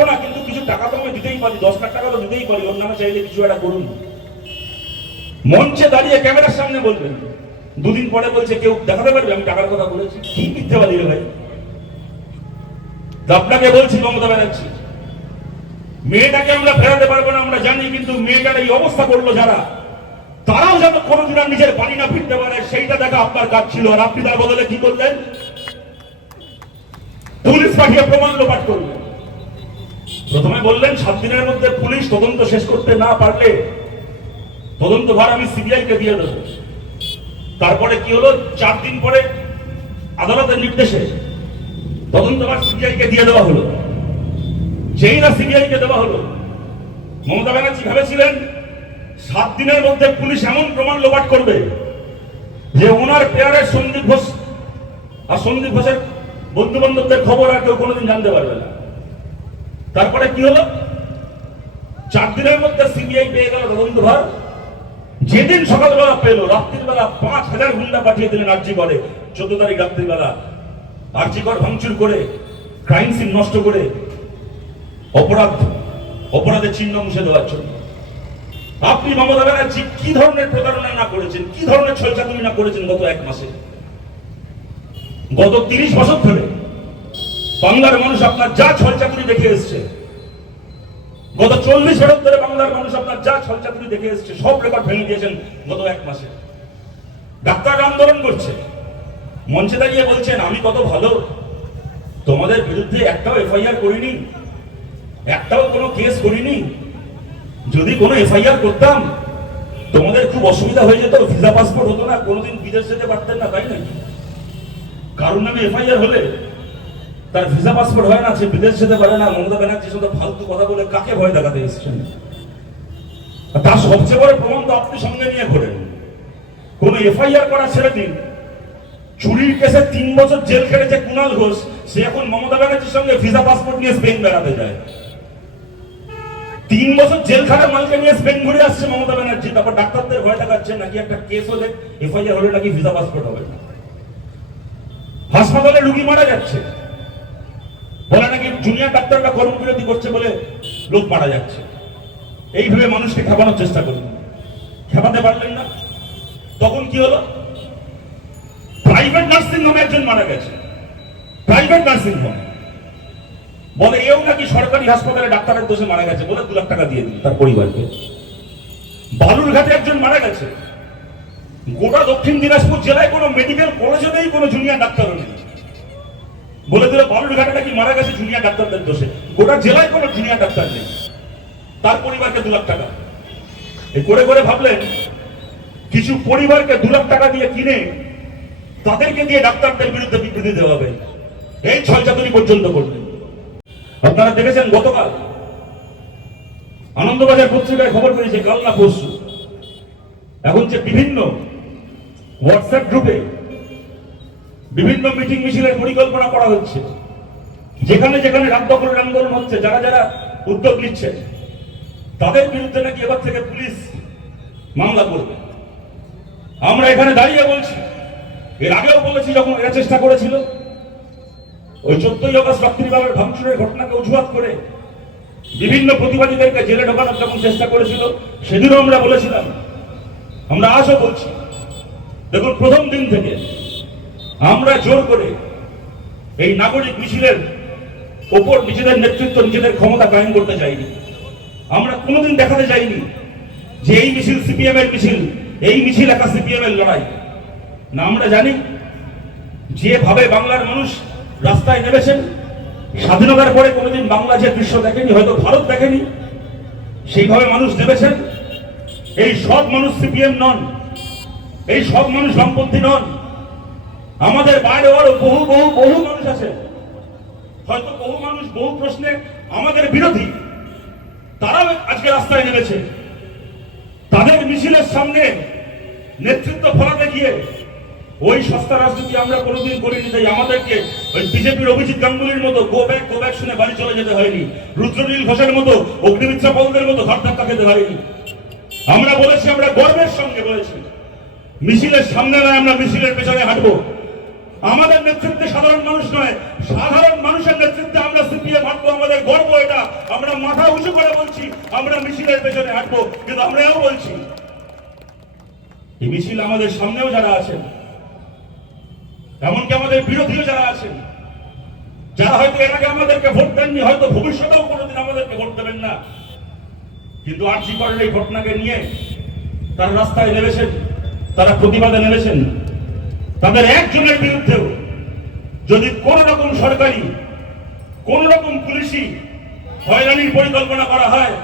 না, কিন্তু কিছু টাকা তো আমি দিতেই পারি, 10 লাখ টাকা তো দিতেই পারি, ওর নামে চাইলে কিছু একটা করুন। মঞ্চে দাঁড়িয়ে ক্যামেরার সামনে বলবেন। 2 দিন পরে বলছে কেউ দেখাতে পারবে আমি টাকার কথা বলেছি? কি মিথ্যাবাদী রে ভাই। আপনাকে বলছি মমতা ব্যানার্জি, মেয়েটাকে আমরা ফেরাতে পারবো না আমরা জানি, কিন্তু মেয়েটার এই অবস্থা করলো যারা, তারাও যেন কোনোদিন আর নিজের বাড়ি না ফিরতে পারে সেইটা দেখা আপনার কাজ ছিল। আর আপনি তার বদলে কি করলেন? পুলিশ পাঠিয়ে প্রমাণ লোপাট করলেন। প্রথমে বললেন 7 দিনের মধ্যে পুলিশ তদন্ত শেষ করতে না পারলে তদন্তভার আমি সিবিআই কে দিয়ে দেবো। তারপরে কি হলো, 4 দিন পরে আদালতের নির্দেশে তদন্তভার সিবিআই কে দিয়ে দেওয়া হলো। যেই না সিবিআই কে দেওয়া হলো, মমতা ব্যানার্জি ভেবেছিলেন 7 দিনের মধ্যে পুলিশ এমন প্রমাণ লোপাট করবে যে ওনার পেয়ারের সন্দীপ ঘোষ আর সন্দীপ ঘোষের বন্ধু বান্ধবদের খবর আর কেউ কোনোদিন জানতে পারবে না। তারপরে কি হলো, 4 দিনের মধ্যে সিবিআই পেয়ে গেল তদন্তভার। যেদিন সকালবেলা পেল, রাত্রির বেলা 5000 গুন্ডা পাঠিয়ে দিলেন আরজি করে। 14 তারিখ রাত্রিবেলা আরজি কর ভাঙচুর করে, ক্রাইম সিন নষ্ট করে, অপরাধের চিহ্ন মুছে দেওয়ার জন্য। আপনি মমতা ব্যানার্জি কি ধরনের প্রতারণা না করেছেন, কি ধরনের ছলচাতুরি না করেছেন গত 1 মাসে। গত 30 বছর ধরে বাংলার মানুষ আপনার যা ছলচাতুরি দেখে এসছে, গত 40 বছর ধরে বাংলার মানুষ আপনার যা ছলচাতুরি দেখে এসছে, সব রেকর্ড ভেঙে দিয়েছেন গত 1 মাসে। ডাক্তাররা আন্দোলন করছে, মঞ্চে দাঁড়িয়ে বলছেন আমি কত ভালো, তোমাদের বিরুদ্ধে একটাও এফআইআর করিনি, একটাও কোনো কেস করিনি। যদি কোনো এফআইআর করতাম তোমাদের খুব অসুবিধা হয়ে যেত, ভিসা পাসপোর্ট হতো না, কোনোদিন বিদেশ যেতে পারতেন না, তাই নাকি? কারণ নামে এফআইআর হলে তার ভিসা পাসপোর্ট হয় না, সে বিদেশ যেতে পারে না। মমতা ব্যানার্জির সাথে ফালতু কথা বলে কাকে ভয় দেখাতে এসেছেন? তার সবচেয়ে বড় প্রমাণ তো আপনি সঙ্গে নিয়ে ঘোরেন। কোন এফআইআর করা ছেড়ে দিন, চুরির কেসে 3 বছর জেল খেটেছে কুণাল ঘোষ, সে এখন মমতা ব্যানার্জির সঙ্গে ভিসা পাসপোর্ট নিয়ে স্পেন বেড়াতে যায়। 3 বছর জেল খাটা মালকে নিয়ে স্পেন ঘুরে আসছে মমতা ব্যানার্জি। তারপর ডাক্তারদের ভয় দেখাচ্ছে নাকি একটা কেস হলে, এফআইআর হলে নাকি ভিসা পাসপোর্ট হবে না। হাসপাতালে রুগী মারা যাচ্ছে, বলে নাকি জুনিয়র ডাক্তাররা কর্মবিরতি করছে বলে লোক মারা যাচ্ছে। এইভাবে মানুষকে খেপানোর চেষ্টা করুন, খেপাতে পারলেন না। তখন কি হলো, প্রাইভেট নার্সিং হোমে একজন মারা গেছে, প্রাইভেট নার্সিং হোমে। বলে এও নাকি সরকারি হাসপাতালে ডাক্তারের দোষে মারা গেছে বলে 2 লাখ টাকা দিয়ে দিল তার পরিবারকে। বালুরঘাটে একজন মারা গেছে, গোটা দক্ষিণ দিনাজপুর জেলায় কোনো মেডিকেল কলেজে নেই, কোনো জুনিয়র ডাক্তারও নেই, বলে দিল বালুরঘাটে নাকি মারা গেছে জুনিয়র ডাক্তারদের দোষে। গোটা জেলায় কোনো জুনিয়র ডাক্তার নেই, তার পরিবারকে 2 লাখ টাকা। এই করে করে ভাবলেন কিছু পরিবারকে 2 লাখ টাকা দিয়ে কিনে তাদেরকে দিয়ে ডাক্তারদের বিরুদ্ধে বিবৃতি দেওয়া হবে, এই ছলচাতুরি পর্যন্ত করলেন। আপনারা দেখেছেন গতকাল আনন্দবাজার পত্রিকায় খবর পেয়েছে, কাল না পরশু, এখন যে বিভিন্ন হোয়াটসঅ্যাপ গ্রুপে বিভিন্ন মিটিং মিছিলের পরিকল্পনা করা হচ্ছে, যেখানে যেখানে রাত দখলের আন্দোলন হচ্ছে, যারা যারা উদ্যোগ নিচ্ছে তাদের বিরুদ্ধে নাকি এবার থেকে পুলিশ মামলা করবে। আমরা এখানে দাঁড়িয়ে বলছি, এর আগেও বলেছি যখন এরা চেষ্টা করেছিল ওই 14ই আগস্ট রাত্রিবেলার ভাঙচুরের ঘটনাকে অজুহাত করে বিভিন্ন প্রতিবাদীদেরকে জেলে ঢোকানোর যখন চেষ্টা করেছিল, সেদিনও আমরা বলেছিলাম, আমরা আজও বলছি, দেখুন প্রথম দিন থেকে আমরা জোর করে এই নাগরিক মিছিলের ওপর নিজেদের নেতৃত্ব, নিজেদের ক্ষমতা কায়েম করতে চাইনি। আমরা কোনোদিন দেখাতে চাইনি যে এই মিছিল সিপিএম এর মিছিল, এই মিছিল একা সিপিএম এর লড়াই না। আমরা জানি যেভাবে বাংলার মানুষ রাস্তায় নেমেছেন, স্বাধীনতার পরে কোনোদিন বাংলা যে দৃশ্য দেখেনি, হয়তো ভারত দেখেনি, সেইভাবে মানুষ নেমেছেন। এই সব মানুষ সিপিএম নন, এই সব মানুষ বামপন্থী নন। আমাদের বাইরে আরো বহু বহু বহু মানুষ আছে, হয়তো বহু মানুষ বহু প্রশ্নে আমাদের বিরোধী, তারাও আজকে রাস্তায় নেমেছে। তাদের মিছিলের সামনে নেতৃত্ব ফলাতে গিয়ে ওই সস্তা রাজনীতি আমরা কোনোদিন করিনি। তাই আমাদেরকে ওই বিজেপির অভিজিৎ গাঙ্গুলির মতো গো ব্যাক শুনে বাড়ি চলে যেতে হয়নি, রুদ্রনীল ঘোষের মতো, অগ্নিমিত্রা পলদের মতো ঘর ধাক্কা খেতে হয়নি। আমরা বলেছি, আমরা গর্বের সঙ্গে বলেছি, মিছিলের সামনে নয়, আমরা মিছিলের পেছনে হাঁটবো। আমাদের নেতৃত্বে সাধারণ মানুষ নয়, সাধারণ মানুষের নেতৃত্বে আমরা সিপিএম হাঁটবো। আমাদের গর্ব এটা, আমরা মাথা উঁচু করে বলছি আমরা মিছিলের পেছনে হাঁটবো। কিন্তু আমরাও বলছি, এই মিছিল আমাদের সামনেও যারা আছেন, এমনকি আমাদের বিরোধীও যারা আছেন, যারা হয়তো এর আগে আমাদেরকে ভোট দেননি, হয়তো ভবিষ্যতেও কোনোদিন আমাদেরকে ভোট দেবেন না, কিন্তু আরজি করের এই ঘটনাকে নিয়ে তারা রাস্তায় নেমেছেন, তারা প্রতিবাদে নেমেছেন। তাদের একজনের বিরুদ্ধেও যদি কোন রকম সরকারি, কোন রকম পুলিশি হয়রানির পরিকল্পনা করা হয়,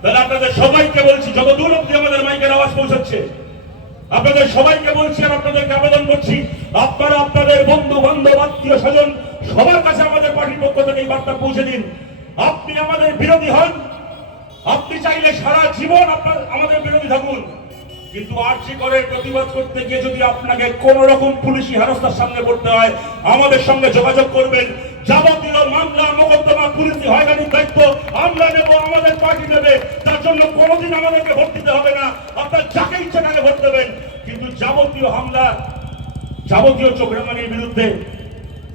তাহলে আপনাদের সবাইকে বলছি, যত দূর অব্দি আমাদের মাইকের আওয়াজ পৌঁছাচ্ছে, আপনাদের সবাইকে বলছি আর আপনাদেরকে আবেদন করছি, আপনারা আপনাদের বন্ধু বান্ধব আত্মীয় স্বজন সবার কাছে আমাদের পার্টির পক্ষ থেকে এই বার্তা পৌঁছে দিন। আপনি আমাদের বিরোধী হন, আপনি চাইলে সারা জীবন আপনার আমাদের বিরোধী থাকুন, কিন্তু আরজি করের প্রতিবাদ করতে গিয়ে যদি আপনাকে কোন রকম পুলিশি হেনস্থার সামনে পড়তে হয়, আমাদের সঙ্গে যোগাযোগ করবেন। যাবতীয় মামলা মোকদ্দমা পুলিশি হয়রানির দায়িত্ব আমরা নেব, আমাদের পার্টি নেবে। তার জন্য কোনোদিন আমাদেরকে ভোট দিতে হবে না, আপনার যাকে ইচ্ছা তাকে ভোট দেবেন, কিন্তু যাবতীয় হামলা, যাবতীয় চোখরাঙানির বিরুদ্ধে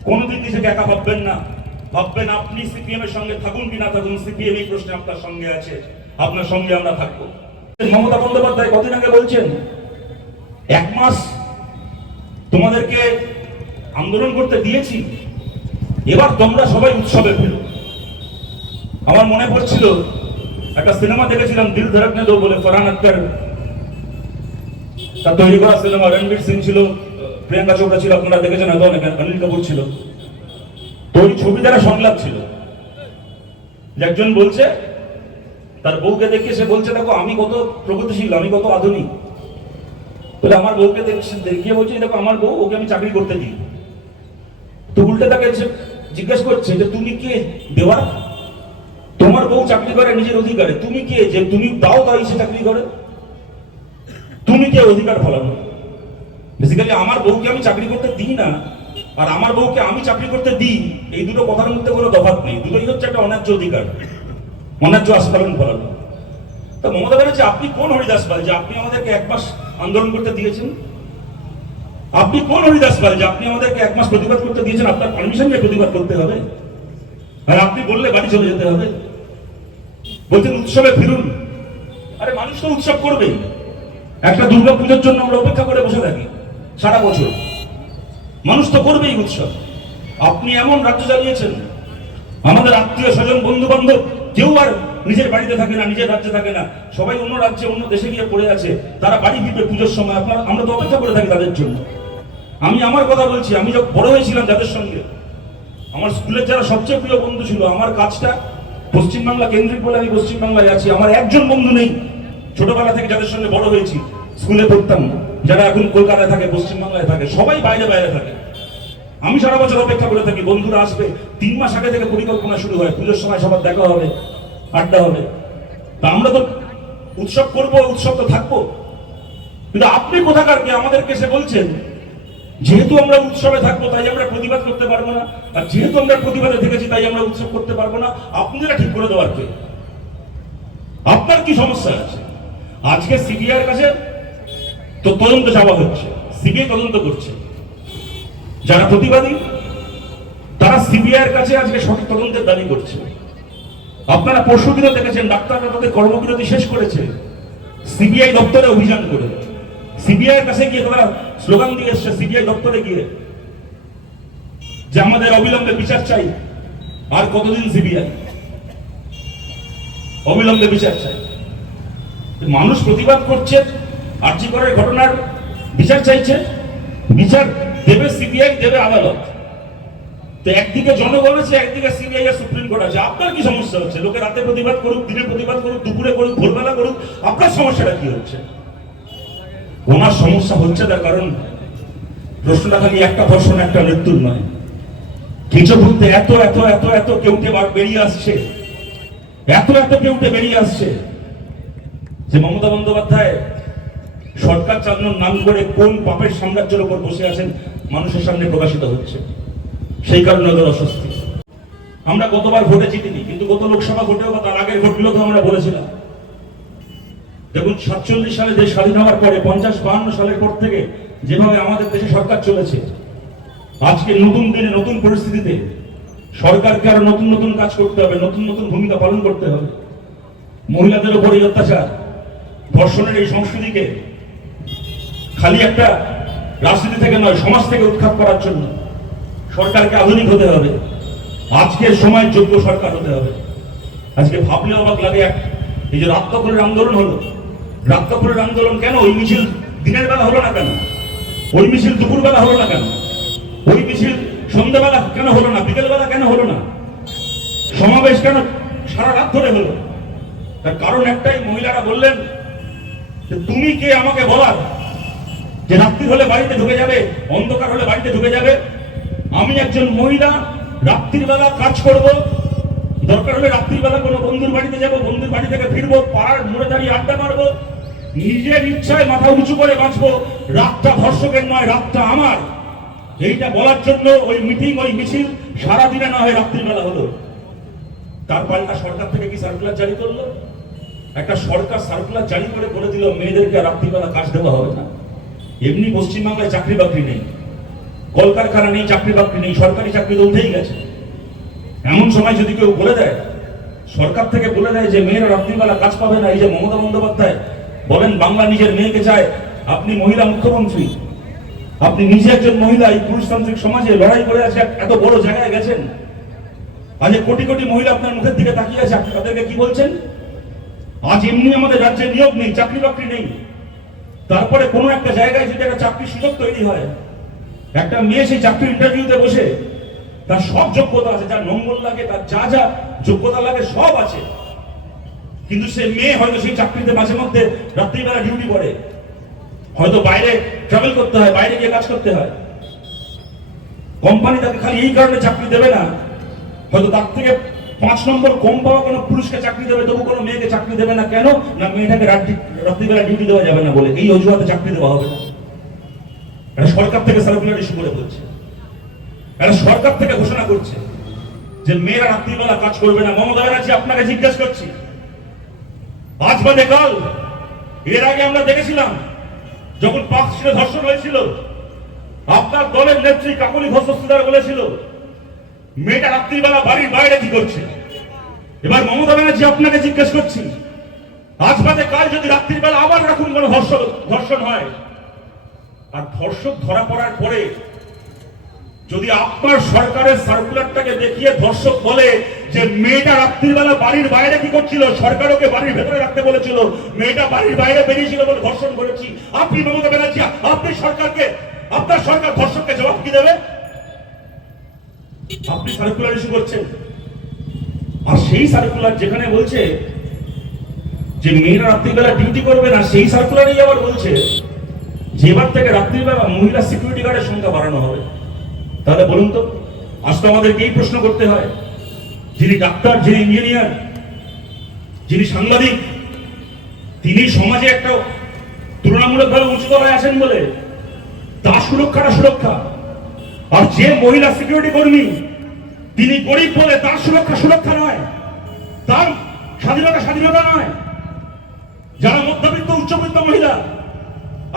কোনোদিন নিজেকে একা ভাববেন না। ভাববেন আপনি সিপিএম এর সঙ্গে থাকুন কি না থাকুন, সিপিএম এই প্রশ্নে আপনার সঙ্গে আছে, আপনার সঙ্গে আমরা থাকবো। মমতা বন্দ্যোপাধ্যায় কদিন আগে বলছেন, 1 মাস তোমাদেরকে আন্দোলন করতে দিয়েছি, এবার তোমরা সবাই উৎসবে ফেলো। আমার মনে পড়ছিল একটা সিনেমা দেখেছিলাম, দিল ধড়কনে দো বলে, ফরহান আখতার তার তৈরি করা সিনেমা। রণবীর সিং ছিল, প্রিয়াঙ্কা চোপড়া ছিল, আপনারা দেখেছেন হয়তো অনেক, অনিল কাপুর ছিল। তো ওই ছবি দ্বারা সংলাপ ছিল, একজন বলছে তার বউকে দেখে, সে বলছে দেখো আমি কত প্রগতিশীল, আমি কত আধুনিক। বলে আমার বউকে দেখিয়ে বলছে দেখো আমার বউ, ওকে আমি চাকরি করতে দিই। তো উল্টে তাকে জিজ্ঞেস করছে যে তুমি কে দেওয়া, তোমার বউ চাকরি করে নিজের অধিকারে, তুমি কে যে তুমি দাও তাই সে চাকরি করে, তুমি কে অধিকার ফলানো? বেসিক্যালি আমার বউকে আমি চাকরি করতে দিই না আর আমার বউকে আমি চাকরি করতে দিই, এই দুটো কথার মধ্যে কোনো তফাৎ নেই। দুটোই হচ্ছে একটা অন্যায্য অধিকার, অন্যায্য আস্ফালন ফলানো। তো মমতা ব্যানার্জি আপনি কোন হরিদাস পাল যে আপনি আমাদেরকে 1 মাস আন্দোলন করতে দিয়েছেন? আপনি কোন হরিদাস পাল যে আপনি আমাদেরকে 1 মাস প্রতিবাদ করতে দিয়েছেন? আপনার পারমিশন নিয়ে প্রতিবাদ করতে হবে আর আপনি বললে বাড়ি চলে যেতে হবে। বলছেন উৎসবে ফিরুন। আরে মানুষ তো উৎসব করবে। একটা দুর্গা পুজোর জন্য আমরা অপেক্ষা করে বসে থাকি সারা বছর, মানুষ তো করবেই উৎসব। আপনি এমন রাজ্য চালিয়েছেন, আমাদের আত্মীয় স্বজন বন্ধু বান্ধব কেউ আর নিজের বাড়িতে থাকে না, নিজের রাজ্যে থাকে না, সবাই অন্য রাজ্যে অন্য দেশে গিয়ে পড়ে আছে। তারা বাড়ি ফিরবে পুজোর সময়, আমরা তো অপেক্ষা করে থাকি তাদের জন্য। আমি আমার কথা বলছি, আমি যখন বড় হয়েছিলাম যাদের সঙ্গে, আমার স্কুলের যারা সবচেয়ে প্রিয় বন্ধু ছিল, আমার কাজটা পশ্চিমবাংলা কেন্দ্রিক বলে আমি পশ্চিমবাংলায় আছি, আমার একজন বন্ধু নেই ছোটবেলা থেকে যাদের সঙ্গে বড় হয়েছি, স্কুলে পড়তাম, যারা এখন কলকাতায় থাকে, পশ্চিমবাংলায় থাকে, সবাই বাইরে বাইরে থাকে। আমি সারা বছর অপেক্ষা করে থাকি বন্ধুরা আসবে, 3 মাস আগে থেকে পরিকল্পনা শুরু হয়, পুজোর সময় সবার দেখা হবে, আড্ডা হবে। তা আমরা তো উৎসব করবো, উৎসব তো থাকবো, কিন্তু আপনি কোথাকার কে আমাদেরকে এসে বলছেন যেহেতু আমরা উৎসবে থাকবো তাই আমরা প্রতিবাদ করতে পারবো না, আর যেহেতু আমরা প্রতিবাদে থেকেছি তাই আমরা উৎসব করতে পারবো না। আপনারা ঠিক করে দেওয়ার কে? আপনার কি সমস্যা আছে? আজকে সিবিআইয়ের কাছে তো তদন্ত চাওয়া হচ্ছে, সিবিআই তদন্ত করছে। যারা প্রতিবাদী তারা সিবিআইয়ের কাছে আজকে সঠিক তদন্তের দাবি করছে। আপনারা পরশুদিনও দেখেছেন ডাক্তাররা তাদের কর্মবিরতি শেষ করেছে সিবিআই দপ্তরে অভিযান করে, সিবিআইয়ের কাছে গিয়ে তারা স্লোগান দিয়ে এসছে সিবিআই দপ্তরে গিয়ে যে আমাদের অবিলম্বে বিচার চাই। আর কতদিন সিবিআই? অবিলম্বে বিচার চাই। মানুষ প্রতিবাদ করছে, আরজি করের ঘটনার বিচার চাইছে, বিচার দেবে সিবিআই, দেবে আদালত। তো একদিকে জনগণ আছে, একদিকে সিবিআই আর সুপ্রিম কোর্ট আছে। আপনার কি সমস্যা হচ্ছে? লোকে রাতে প্রতিবাদ করুক, দিনে প্রতিবাদ করুক, দুপুরে করুক, ভোরবেলা করুক, আপনার সমস্যাটা কি হচ্ছে? ওনার সমস্যা হচ্ছে তার কারণ প্রশ্নটা খালি একটা ধর্ষণ একটা মৃত্যুর নয়, কিছু বলতে এত এত এত এত কেউটে বেরিয়ে আসছে, এত এত কেউটে বেরিয়ে আসছে যে মমতা বন্দ্যোপাধ্যায় সরকার চালানোর নাম করে কোন পাপের সাম্রাজ্যের উপর বসে আছেন মানুষের সামনে প্রকাশিত হচ্ছে। সেই কারণে ওদের অস্বস্তি। আমরা গতবার ভোটে জিতিনি, কিন্তু গত লোকসভা ভোটেও বা তার আগের ভোটগুলোকেও আমরা বলেছিলাম দেখুন 47 সালে দেশ স্বাধীন হওয়ার পরে 50-52 সালের পর থেকে যেভাবে আমাদের দেশে সরকার চলেছে, আজকে নতুন দিনে নতুন পরিস্থিতিতে সরকারকে আরো নতুন নতুন কাজ করতে হবে, নতুন নতুন ভূমিকা পালন করতে হবে। মহিলাদের উপর এই অত্যাচার, ধর্ষণের এই সংস্কৃতিকে খালি একটা রাজনীতি থেকে নয়, সমাজ থেকে উৎখাত করার জন্য সরকারকে আধুনিক হতে হবে। আজকের সময় যোগ্য সরকার হতে হবে। আজকে ভাবলে অবাক লাগে, এই যে রাত্তপুরের আন্দোলন হলো, রাত্তপুরের আন্দোলন কেন? ওই মিছিল দিনের বেলা হলো না কেন? ওই মিছিল দুপুর বেলা হলো না কেন? ওই মিছিল সন্ধ্যাবেলা কেন হলো না? বিকেল বেলা কেন হলো না? সমাবেশ কেন সারা রাত ধরে হলো? তার কারণ একটাই, মহিলারা বললেন যে তুমি কে আমাকে বলার যে রাত্রি হলে বাড়িতে ঢুকে যাবে, অন্ধকার হলে বাড়িতে ঢুকে যাবে। আমি একজন মহিলা, রাত্রির বেলা কাজ করব, দরকার হলে রাত্রির বেলা কোনো বন্ধুর বাড়িতে যাব, বন্ধুর বাড়ি থেকে ফিরবো, পাড়ার মোড়ে দাঁড়িয়ে আড্ডা মারবো, নিজের ইচ্ছায় মাথা উঁচু করে বাঁচবো, রাতটা ধর্ষকের নয়, রাতটা আমার। এইটা বলার জন্য ওই মিটিং, ওই মিছিল সারাদিনে না হয় রাত্রির বেলা হলো। তার পাল্টা সরকার থেকে কি সার্কুলার জারি করলো? একটা সরকার সার্কুলার জারি করে বলে দিল মেয়েদেরকে রাত্রিবেলা কাজ দেওয়া হবে না। এমনি পশ্চিমবাংলায় চাকরি বাকরি নেই, কলকারখানা নেই, চাকরি বাকরি নেই, সরকারি চাকরি তো উঠেই গেছে। এমন সময় যদি কেউ বলে দেয়, সরকার থেকে বলে দেয় যে মেয়েরা রাত্রিবেলা কাজ পাবে না, এই যে মমতা বন্দ্যোপাধ্যায় বলেন বাংলা নিজের মেয়েকে চায়, আপনি মহিলা মুখ্যমন্ত্রী, আপনি নিজে একজন মহিলা, এই পুরুষতান্ত্রিক সমাজে লড়াই করে আছে, এত বড় জায়গায় গেছেন, আজ কোটি কোটি মহিলা আপনার মুখের দিকে তাকিয়ে আছে, আপনি তাদেরকে কি বলছেন? আজ এমনি আমাদের রাজ্যে নিয়োগ নেই, চাকরি বাকরি নেই, তারপরে কোনো একটা জায়গায় যদি একটা চাকরির সুযোগ তৈরি হয়, একটা মেয়ে সেই চাকরির ইন্টারভিউতে বসে তার সব যোগ্যতা আছে, যার নম্বর লাগে, তার যা যা যোগ্যতা লাগে সব আছে, কিন্তু সে মেয়ে হয়তো সেই চাকরিতে মাঝে মধ্যে রাত্রিবেলা ডিউটি করে, হয়তো বাইরে ট্রাভেল করতে হয়, বাইরে গিয়ে কাজ করতে হয়। কোম্পানি তাকে খালি এই কারণে চাকরি দেবে না, হয়তো তার থেকে 5 নম্বর কম পাওয়া কোনো পুরুষকে চাকরি দেবে, তবু কোনো মেয়েকে চাকরি দেবে না। কেন না? মেয়েটাকে রাত্রিবেলা ডিউটি দেওয়া যাবে না বলে, এই অজুহাতে চাকরি দেওয়া হবে না। এটা সরকার থেকে সার্কুলার ইস্যু করে বলছে, এটা সরকার থেকে ঘোষণা করছে যে মেয়েরা রাত্রিবেলা কাজ করবে না। মমতা ব্যানার্জি, আপনাকে জিজ্ঞেস করছি, আজ বাদে কাল, এর আগে আমরা দেখেছিলাম যখন পাকশিরে ধর্ষণ হয়েছিল, আপনার দলের নেত্রী কাকলি ঘোষ বলেছিল মেয়েটা রাত্রিবেলা বাড়ির বাইরে কি করছে। এবার মমতা ব্যানার্জি, আপনাকে জিজ্ঞেস করছি, আজ বাদে কাল যদি রাত্রিবেলা আবার রাখুন কোনো ধর্ষণ হয়, আর ধর্ষক ধরা পড়ার পরে যদি আপনার সরকারের সার্কুলারটাকে দেখিয়ে ধর্ষক বলে যে মেয়েটা রাত্রিবেলা বাড়ির বাইরে কি করছিল, সরকার ওকে বাড়ির ভেতরে রাখতে বলেছিল, মেয়েটা বাড়ির বাইরে বেরিয়েছিল বলে ধর্ষণ করেছি, আপনি মমতা ব্যানার্জি, আপনি সরকারকে, আপনার সরকার ধর্ষককে জবাব কি দেবে? আপনি সার্কুলার ইস্যু করছেন, আর সেই সার্কুলার যেখানে বলছে যে মেয়েরা রাত্রিবেলা ডিউটি করবে না, সেই সার্কুলারেই আবার বলছে যে এবার থেকে রাত্রিবেলা মহিলা সিকিউরিটি গার্ডের সংখ্যা বাড়ানো হবে। তাহলে বলুন তো, আজ তো আমাদেরকে এই প্রশ্ন করতে হয়, যিনি ডাক্তার, যিনি ইঞ্জিনিয়ার, যিনি সাংবাদিক, তিনি সমাজে একটা তুলনামূলকভাবে উঁচু তলায় আসেন বলে তার সুরক্ষাটা সুরক্ষা, আর যে মহিলা সিকিউরিটি কর্মী তিনি গরিব বলে তার সুরক্ষা সুরক্ষা নয়, তার স্বাধীনতা স্বাধীনতা নয়। যারা মধ্যবিত্ত উচ্চবিত্ত মহিলা,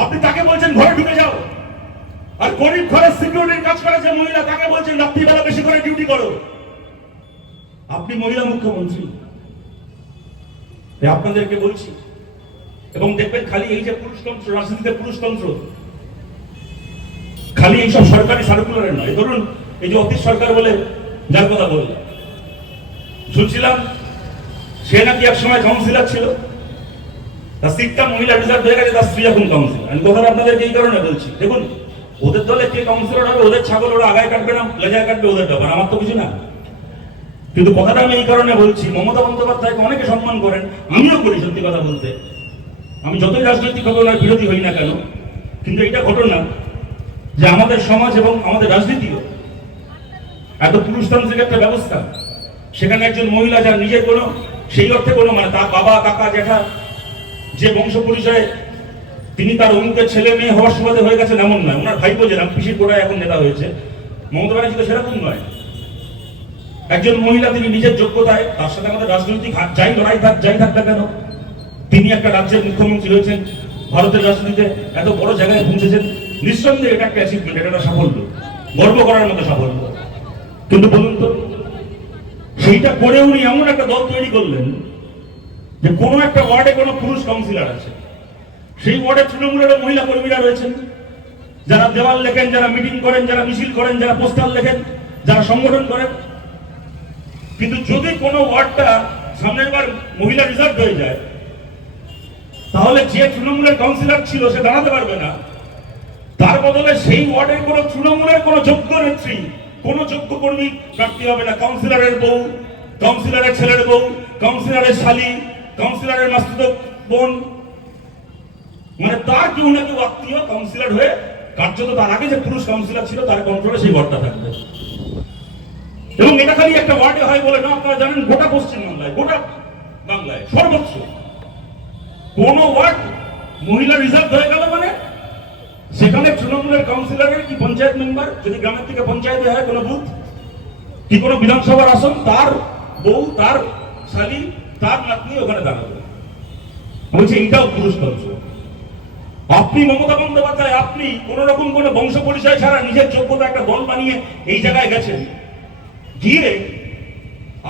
আপনি তাকে বলছেন ঘরে ঢুকে যাও, আর গরিব ঘরে সিকিউরিটির কাজ করে যে মহিলা, তাকে বলছেন রাত্রিবেলা বেশি করে ডিউটি করো। আপনি মহিলা মুখ্যমন্ত্রী, আপনাদেরকে বলছি, এবং দেখবেন খালি এই যে পুরুষতন্ত্র, রাজনীতিতে পুরুষতন্ত্র খালি এইসব সরকারি সার্কুলারের নয়। ধরুন এই যে অতীশ সরকার বলে যার কথা বললাম, শুনছিলাম সে নাকি এক সময় কাউন্সিলর ছিল, তার সিটটা মহিলা রিজার্ভ হয়ে গেছে, তার স্ত্রী এখন কাউন্সিলর। আমি কথাটা আপনাদেরকে এই কারণে বলছি, দেখুন ওদের দলে কে কাউন্সিলর হবে, ওদের ছাগল ওরা আগায় কাটবে না লেজায় কাটবে, ওদের ব্যাপার, আমার তো কিছু না। কিন্তু কথাটা আমি এই কারণে বলছি, মমতা বন্দ্যোপাধ্যায়কে অনেকে সম্মান করেন, আমিও করি। সত্যি কথা বলতে, আমি যতই রাজনৈতিক ঘটনার বিরোধী হই না কেন, কিন্তু এটা ঘটনা যে আমাদের সমাজ এবং আমাদের রাজনীতিও এত পুরুষতান্ত্রিক একটা ব্যবস্থা, সেখানে একজন মহিলা যার নিজের কোনো সেই অর্থে কোনো মানে তার বাবা কাকা জ্যাঠা যে বংশ পরিচয়ে তিনি তার অমুকের ছেলে মেয়ে হওয়ার সুবাদে হয়ে গেছেন এমন নয়, ওনার ভাইপো যেরকম পিসির গোড়ায় এখন নেতা হয়েছে, মমতা ব্যানার্জি তো সেরকম নয়। একজন মহিলা, তিনি নিজের যোগ্যতায়, তার সাথে আমাদের রাজনৈতিক যাই লড়াই যাই থাক না কেন, তিনি একটা রাজ্যের মুখ্যমন্ত্রী হয়েছেন, ভারতের রাজনীতিতে এত বড় জায়গায় পৌঁছেছেন, নিঃসন্দেহে এটা একটা অ্যাচিভমেন্ট, এটা একটা সাফল্য, গর্ব করার মতো সাফল্য। কিন্তু বলুন তো, সেইটা করে উনি এমন একটা দল তৈরি করলেন যে কোনো একটা ওয়ার্ডে কোনো পুরুষ কাউন্সিলর আছে, সেই ওয়ার্ডে তৃণমূলের মহিলা কর্মীরা রয়েছেন, যারা দেওয়াল লেখেন, যারা মিটিং করেন, যারা মিছিল করেন, যারা পোস্টার লেখেন, যারা সংগঠন করেন। কিন্তু যদি কোনো ওয়ার্ডটা সামনের বার মহিলা রিজার্ভ হয়ে যায়, তাহলে যে তৃণমূলের কাউন্সিলর ছিল সে দাঁড়াতে পারবে না, তার বদলে সেই ওয়ার্ডের কোনো তৃণমূলের কোনো যোগ্য নেত্রী, কোনো যোগ্য কর্মী প্রার্থী হবে না। কাউন্সিলরের বউ, কাউন্সিলরের ছেলের বউ, কাউন্সিলরের শালী, কাউন্সিলরের মাস্তুত বোন, মানে তার কেউ না কেউ আত্মীয় কাউন্সিলর হয়ে কার্যত তার আগে যে পুরুষ কাউন্সিলর ছিল তার কন্ট্রোলে সেই ঘরটা থাকবে। এবং এটা খালি একটা ওয়ার্ডে হয় বলে না, আপনারা জানেন গোটা পশ্চিমবাংলায়, গোটা বাংলায় সর্বোচ্চ কোন ওয়ার্ড মহিলা রিজার্ভ হয়ে গেল মানে সেখানে তৃণমূলের কাউন্সিলরের কি পঞ্চায়েত মেম্বার, যদি গ্রামের থেকে পঞ্চায়েতে হয় কোনো বুথ কি কোনো বিধানসভার আসন, তার বউ, তার শালী, তার নাতনি ওখানে দাঁড়াবে। বলছে এইটাও পুরুষতন্ত্র। আপনি মমতা বন্দ্যোপাধ্যায়, আপনি কোন রকম কোন বংশ পরিচয় ছাড়া নিজের যোগ্যতা একটা দল বানিয়ে এই জায়গায় গেছেন, গিয়ে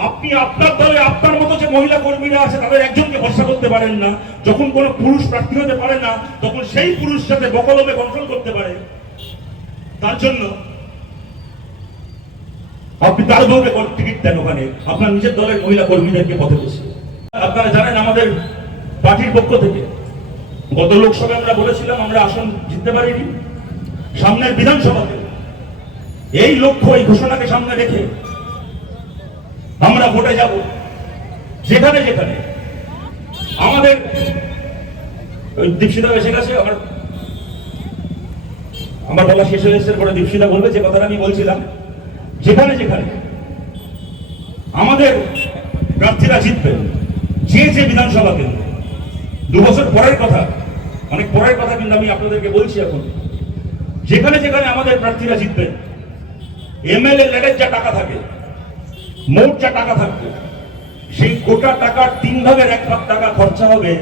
আপনি আপনার দলে আপনার মতো যে মহিলা কর্মীরা আছে তাদের একজনকে ভরসা করতে পারেন না। যখন কোনো পুরুষ প্রার্থী হতে পারে না তখন সেই পুরুষ সাথে বকলমে কন্ট্রোল করতে পারে, তার জন্য আপনি তার দলে টিকিট দেন ওখানে আপনার নিজের দলের মহিলা কর্মীদেরকে পথে বসে। আপনারা জানেন আমাদের পার্টির পক্ষ থেকে গত লোকসভায় আমরা বলেছিলাম আমরা আসন জিততে পারিনি, সামনের বিধানসভাতে এই লক্ষ্য, এই ঘোষণাকে সামনে রেখে আমরা ভোটে যাব। যেখানে যেখানে আমাদের দীপশিতা এসে গেছে, আমার বলা শেষ হয়ে এসে পরে দীপশিতা বলবে যে কথাটা আমি বলছিলাম। যেখানে যেখানে আমাদের প্রার্থীরা জিতবেন, যে যে বিধানসভা কেন্দ্রে, 2 বছর পরের কথা, অনেক পরের কথা, কিন্তু আমি আপনাদেরকে বলছি এখন, যেখানে যেখানে আমাদের প্রার্থীরা জিতবেন, এমএলএ ল্যাডের যা টাকা থাকে, মোট যা টাকা থাকবে, সেই গোটা টাকার 3 ভাগের 1 ভাগ টাকা খরচা হবে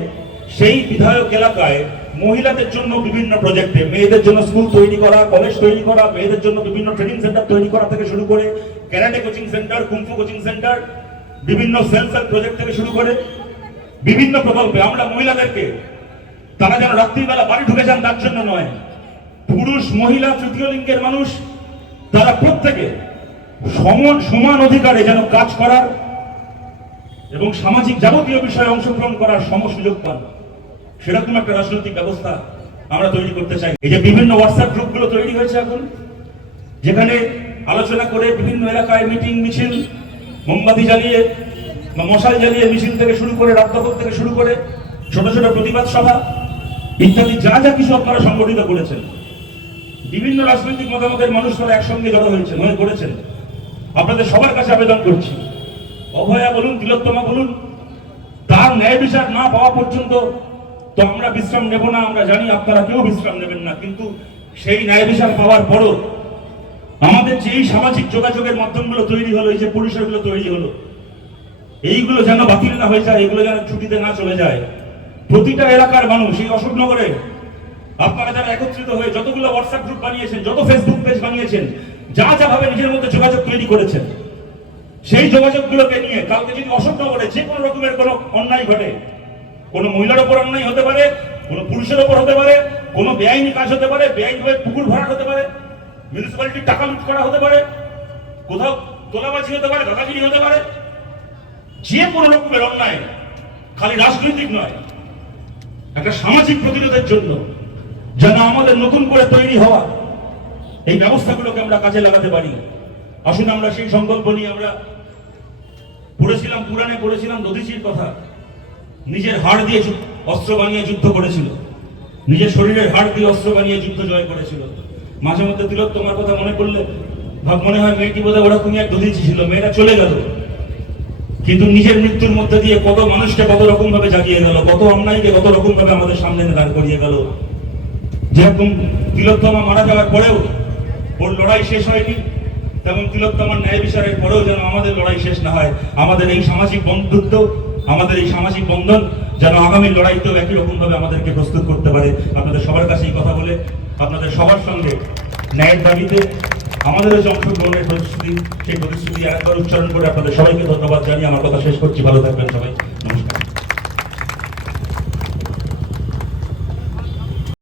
সেই বিধায়ক এলাকায় মহিলাদের জন্য বিভিন্ন প্রজেক্টে, মেয়েদের জন্য স্কুল তৈরি করা, কলেজ তৈরি করা, মেয়েদের জন্য বিভিন্ন ট্রেনিং সেন্টার তৈরি করা থেকে শুরু করে karate coaching centre, kung fu coaching centre, বিভিন্ন সেলফ হেল্প প্রজেক্ট থেকে শুরু করে বিভিন্ন প্রকল্পে আমরা মহিলাদেরকে, তারা যেন রাত্রিবেলা বাড়ি ঢুকে যান তার জন্য নয়, পুরুষ মহিলা তৃতীয় লিঙ্গের মানুষ তারা প্রত্যেকে সমান অধিকারে যেন কাজ করার এবং সামাজিক যাবতীয় বিষয়ে অংশগ্রহণ করার সুযোগ পান, সেরকম একটা রাজনৈতিক ব্যবস্থা আমরা তৈরি করতে চাই। এই যে বিভিন্ন হোয়াটসঅ্যাপ গ্রুপগুলো তৈরি হয়েছে এখন, যেখানে আলোচনা করে বিভিন্ন এলাকায় মিটিং, মিছিল, মোমবাতি জ্বালিয়ে বা মশাল জ্বালিয়ে মিছিল থেকে শুরু করে রাজপথ থেকে শুরু করে ছোট ছোট প্রতিবাদ সভা ইত্যাদি যা যা কিছু আপনারা সংগঠিত করেছেন, বিভিন্ন রাজনৈতিক মতামতের মানুষ তারা একসঙ্গে জড়ো হয়েছেন, হয়ে করেছেন। আপনাদের সবার কাছে আবেদন করছি, অভয়া বলুন, তিলোত্তমা বলুন, তার ন্যায় বিচার না পাওয়া পর্যন্ত তো আমরা বিশ্রাম নেব না। আমরা জানি আপনারা কেউ বিশ্রাম নেবেন না, কিন্তু সেই ন্যায় বিচার পাওয়ার পরও আমাদের যে এই সামাজিক যোগাযোগের মাধ্যমগুলো তৈরি হলো, এই যে পরিসরগুলো তৈরি হলো, এইগুলো যেন বাতিল না হয়ে যায়, এগুলো যেন ছুটিতে না চলে যায়। প্রতিটা এলাকার মানুষ, এই অশোকনগরে আপনারা যারা একত্রিত হয়ে যতগুলো হোয়াটসঅ্যাপ গ্রুপ বানিয়েছেন, যত ফেসবুক পেজ বানিয়েছেন, যা যা ভাবে নিজের মধ্যে যোগাযোগ তৈরি করেছেন, সেই যোগাযোগগুলোকে নিয়ে কালকে যদি অশোকনগরে যে কোনো রকমের কোনো অন্যায় ঘটে, কোনো মহিলার উপর অন্যায় হতে পারে, কোনো পুরুষের উপর হতে পারে, কোনো বেআইনি কাজ হতে পারে, বেআইনিভাবে পুকুর ভরাট হতে পারে, মিউনিসিপ্যালিটির টাকা লুট করা হতে পারে, কোথাও তোলাবাজি হতে পারে, দাদাগিরি হতে পারে, যে কোনো রকমের অন্যায়, খালি রাজনৈতিক নয়, একটা সামাজিক প্রতিরোধের জন্য যেন আমাদের নতুন করে তৈরি হওয়া এই ব্যবস্থাগুলোকে আমরা কাজে লাগাতে পারি। আসুন আমরা সেই সংকল্প নিয়ে আমরা পুরাণে পড়েছিলাম দধিচির কথা, নিজের হাড় দিয়ে অস্ত্র বানিয়ে যুদ্ধ করেছিল, নিজের শরীরের হাড় দিয়ে অস্ত্র বানিয়ে যুদ্ধ জয় করেছিল। মাঝে মধ্যে তিলোত্তমার কথা মনে করলে মনে হয় মেয়েটি বোধহয় ওরকমই এক দধিচি ছিল, মেয়েরা চলে গেল, কিন্তু নিজের মৃত্যুর মধ্যে দিয়ে কত মানুষকে কত রকম ভাবে জাগিয়ে গেল, কত অন্যায়কে কত রকম ভাবে আমাদের সামনে এনে দাঁড় করিয়ে গেল। যেরকম তিলোত্তমা মারা যাওয়ার পরেও ওর লড়াই শেষ হয়নি, তেমন তিলোত্তমার ন্যায় বিচারের পরেও যেন আমাদের লড়াই শেষ না হয়। আমাদের এই সামাজিক বন্ধুত্ব, আমাদের এই সামাজিক বন্ধন যেন আগামী লড়াইতেও একই রকম ভাবে আমাদেরকে প্রস্তুত করতে পারে। আপনাদের সবার কাছে এই কথা বলে, আপনাদের সবার সঙ্গে ন্যায়ের দাবিতে আমাদের যে অংশগ্রহণের প্রতিশ্রুতি, সেই প্রতিশ্রুতি আরেকবার উচ্চারণ করে আপনাদের সবাইকে ধন্যবাদ জানিয়ে আমার কথা শেষ করছি। ভালো থাকবেন সবাই।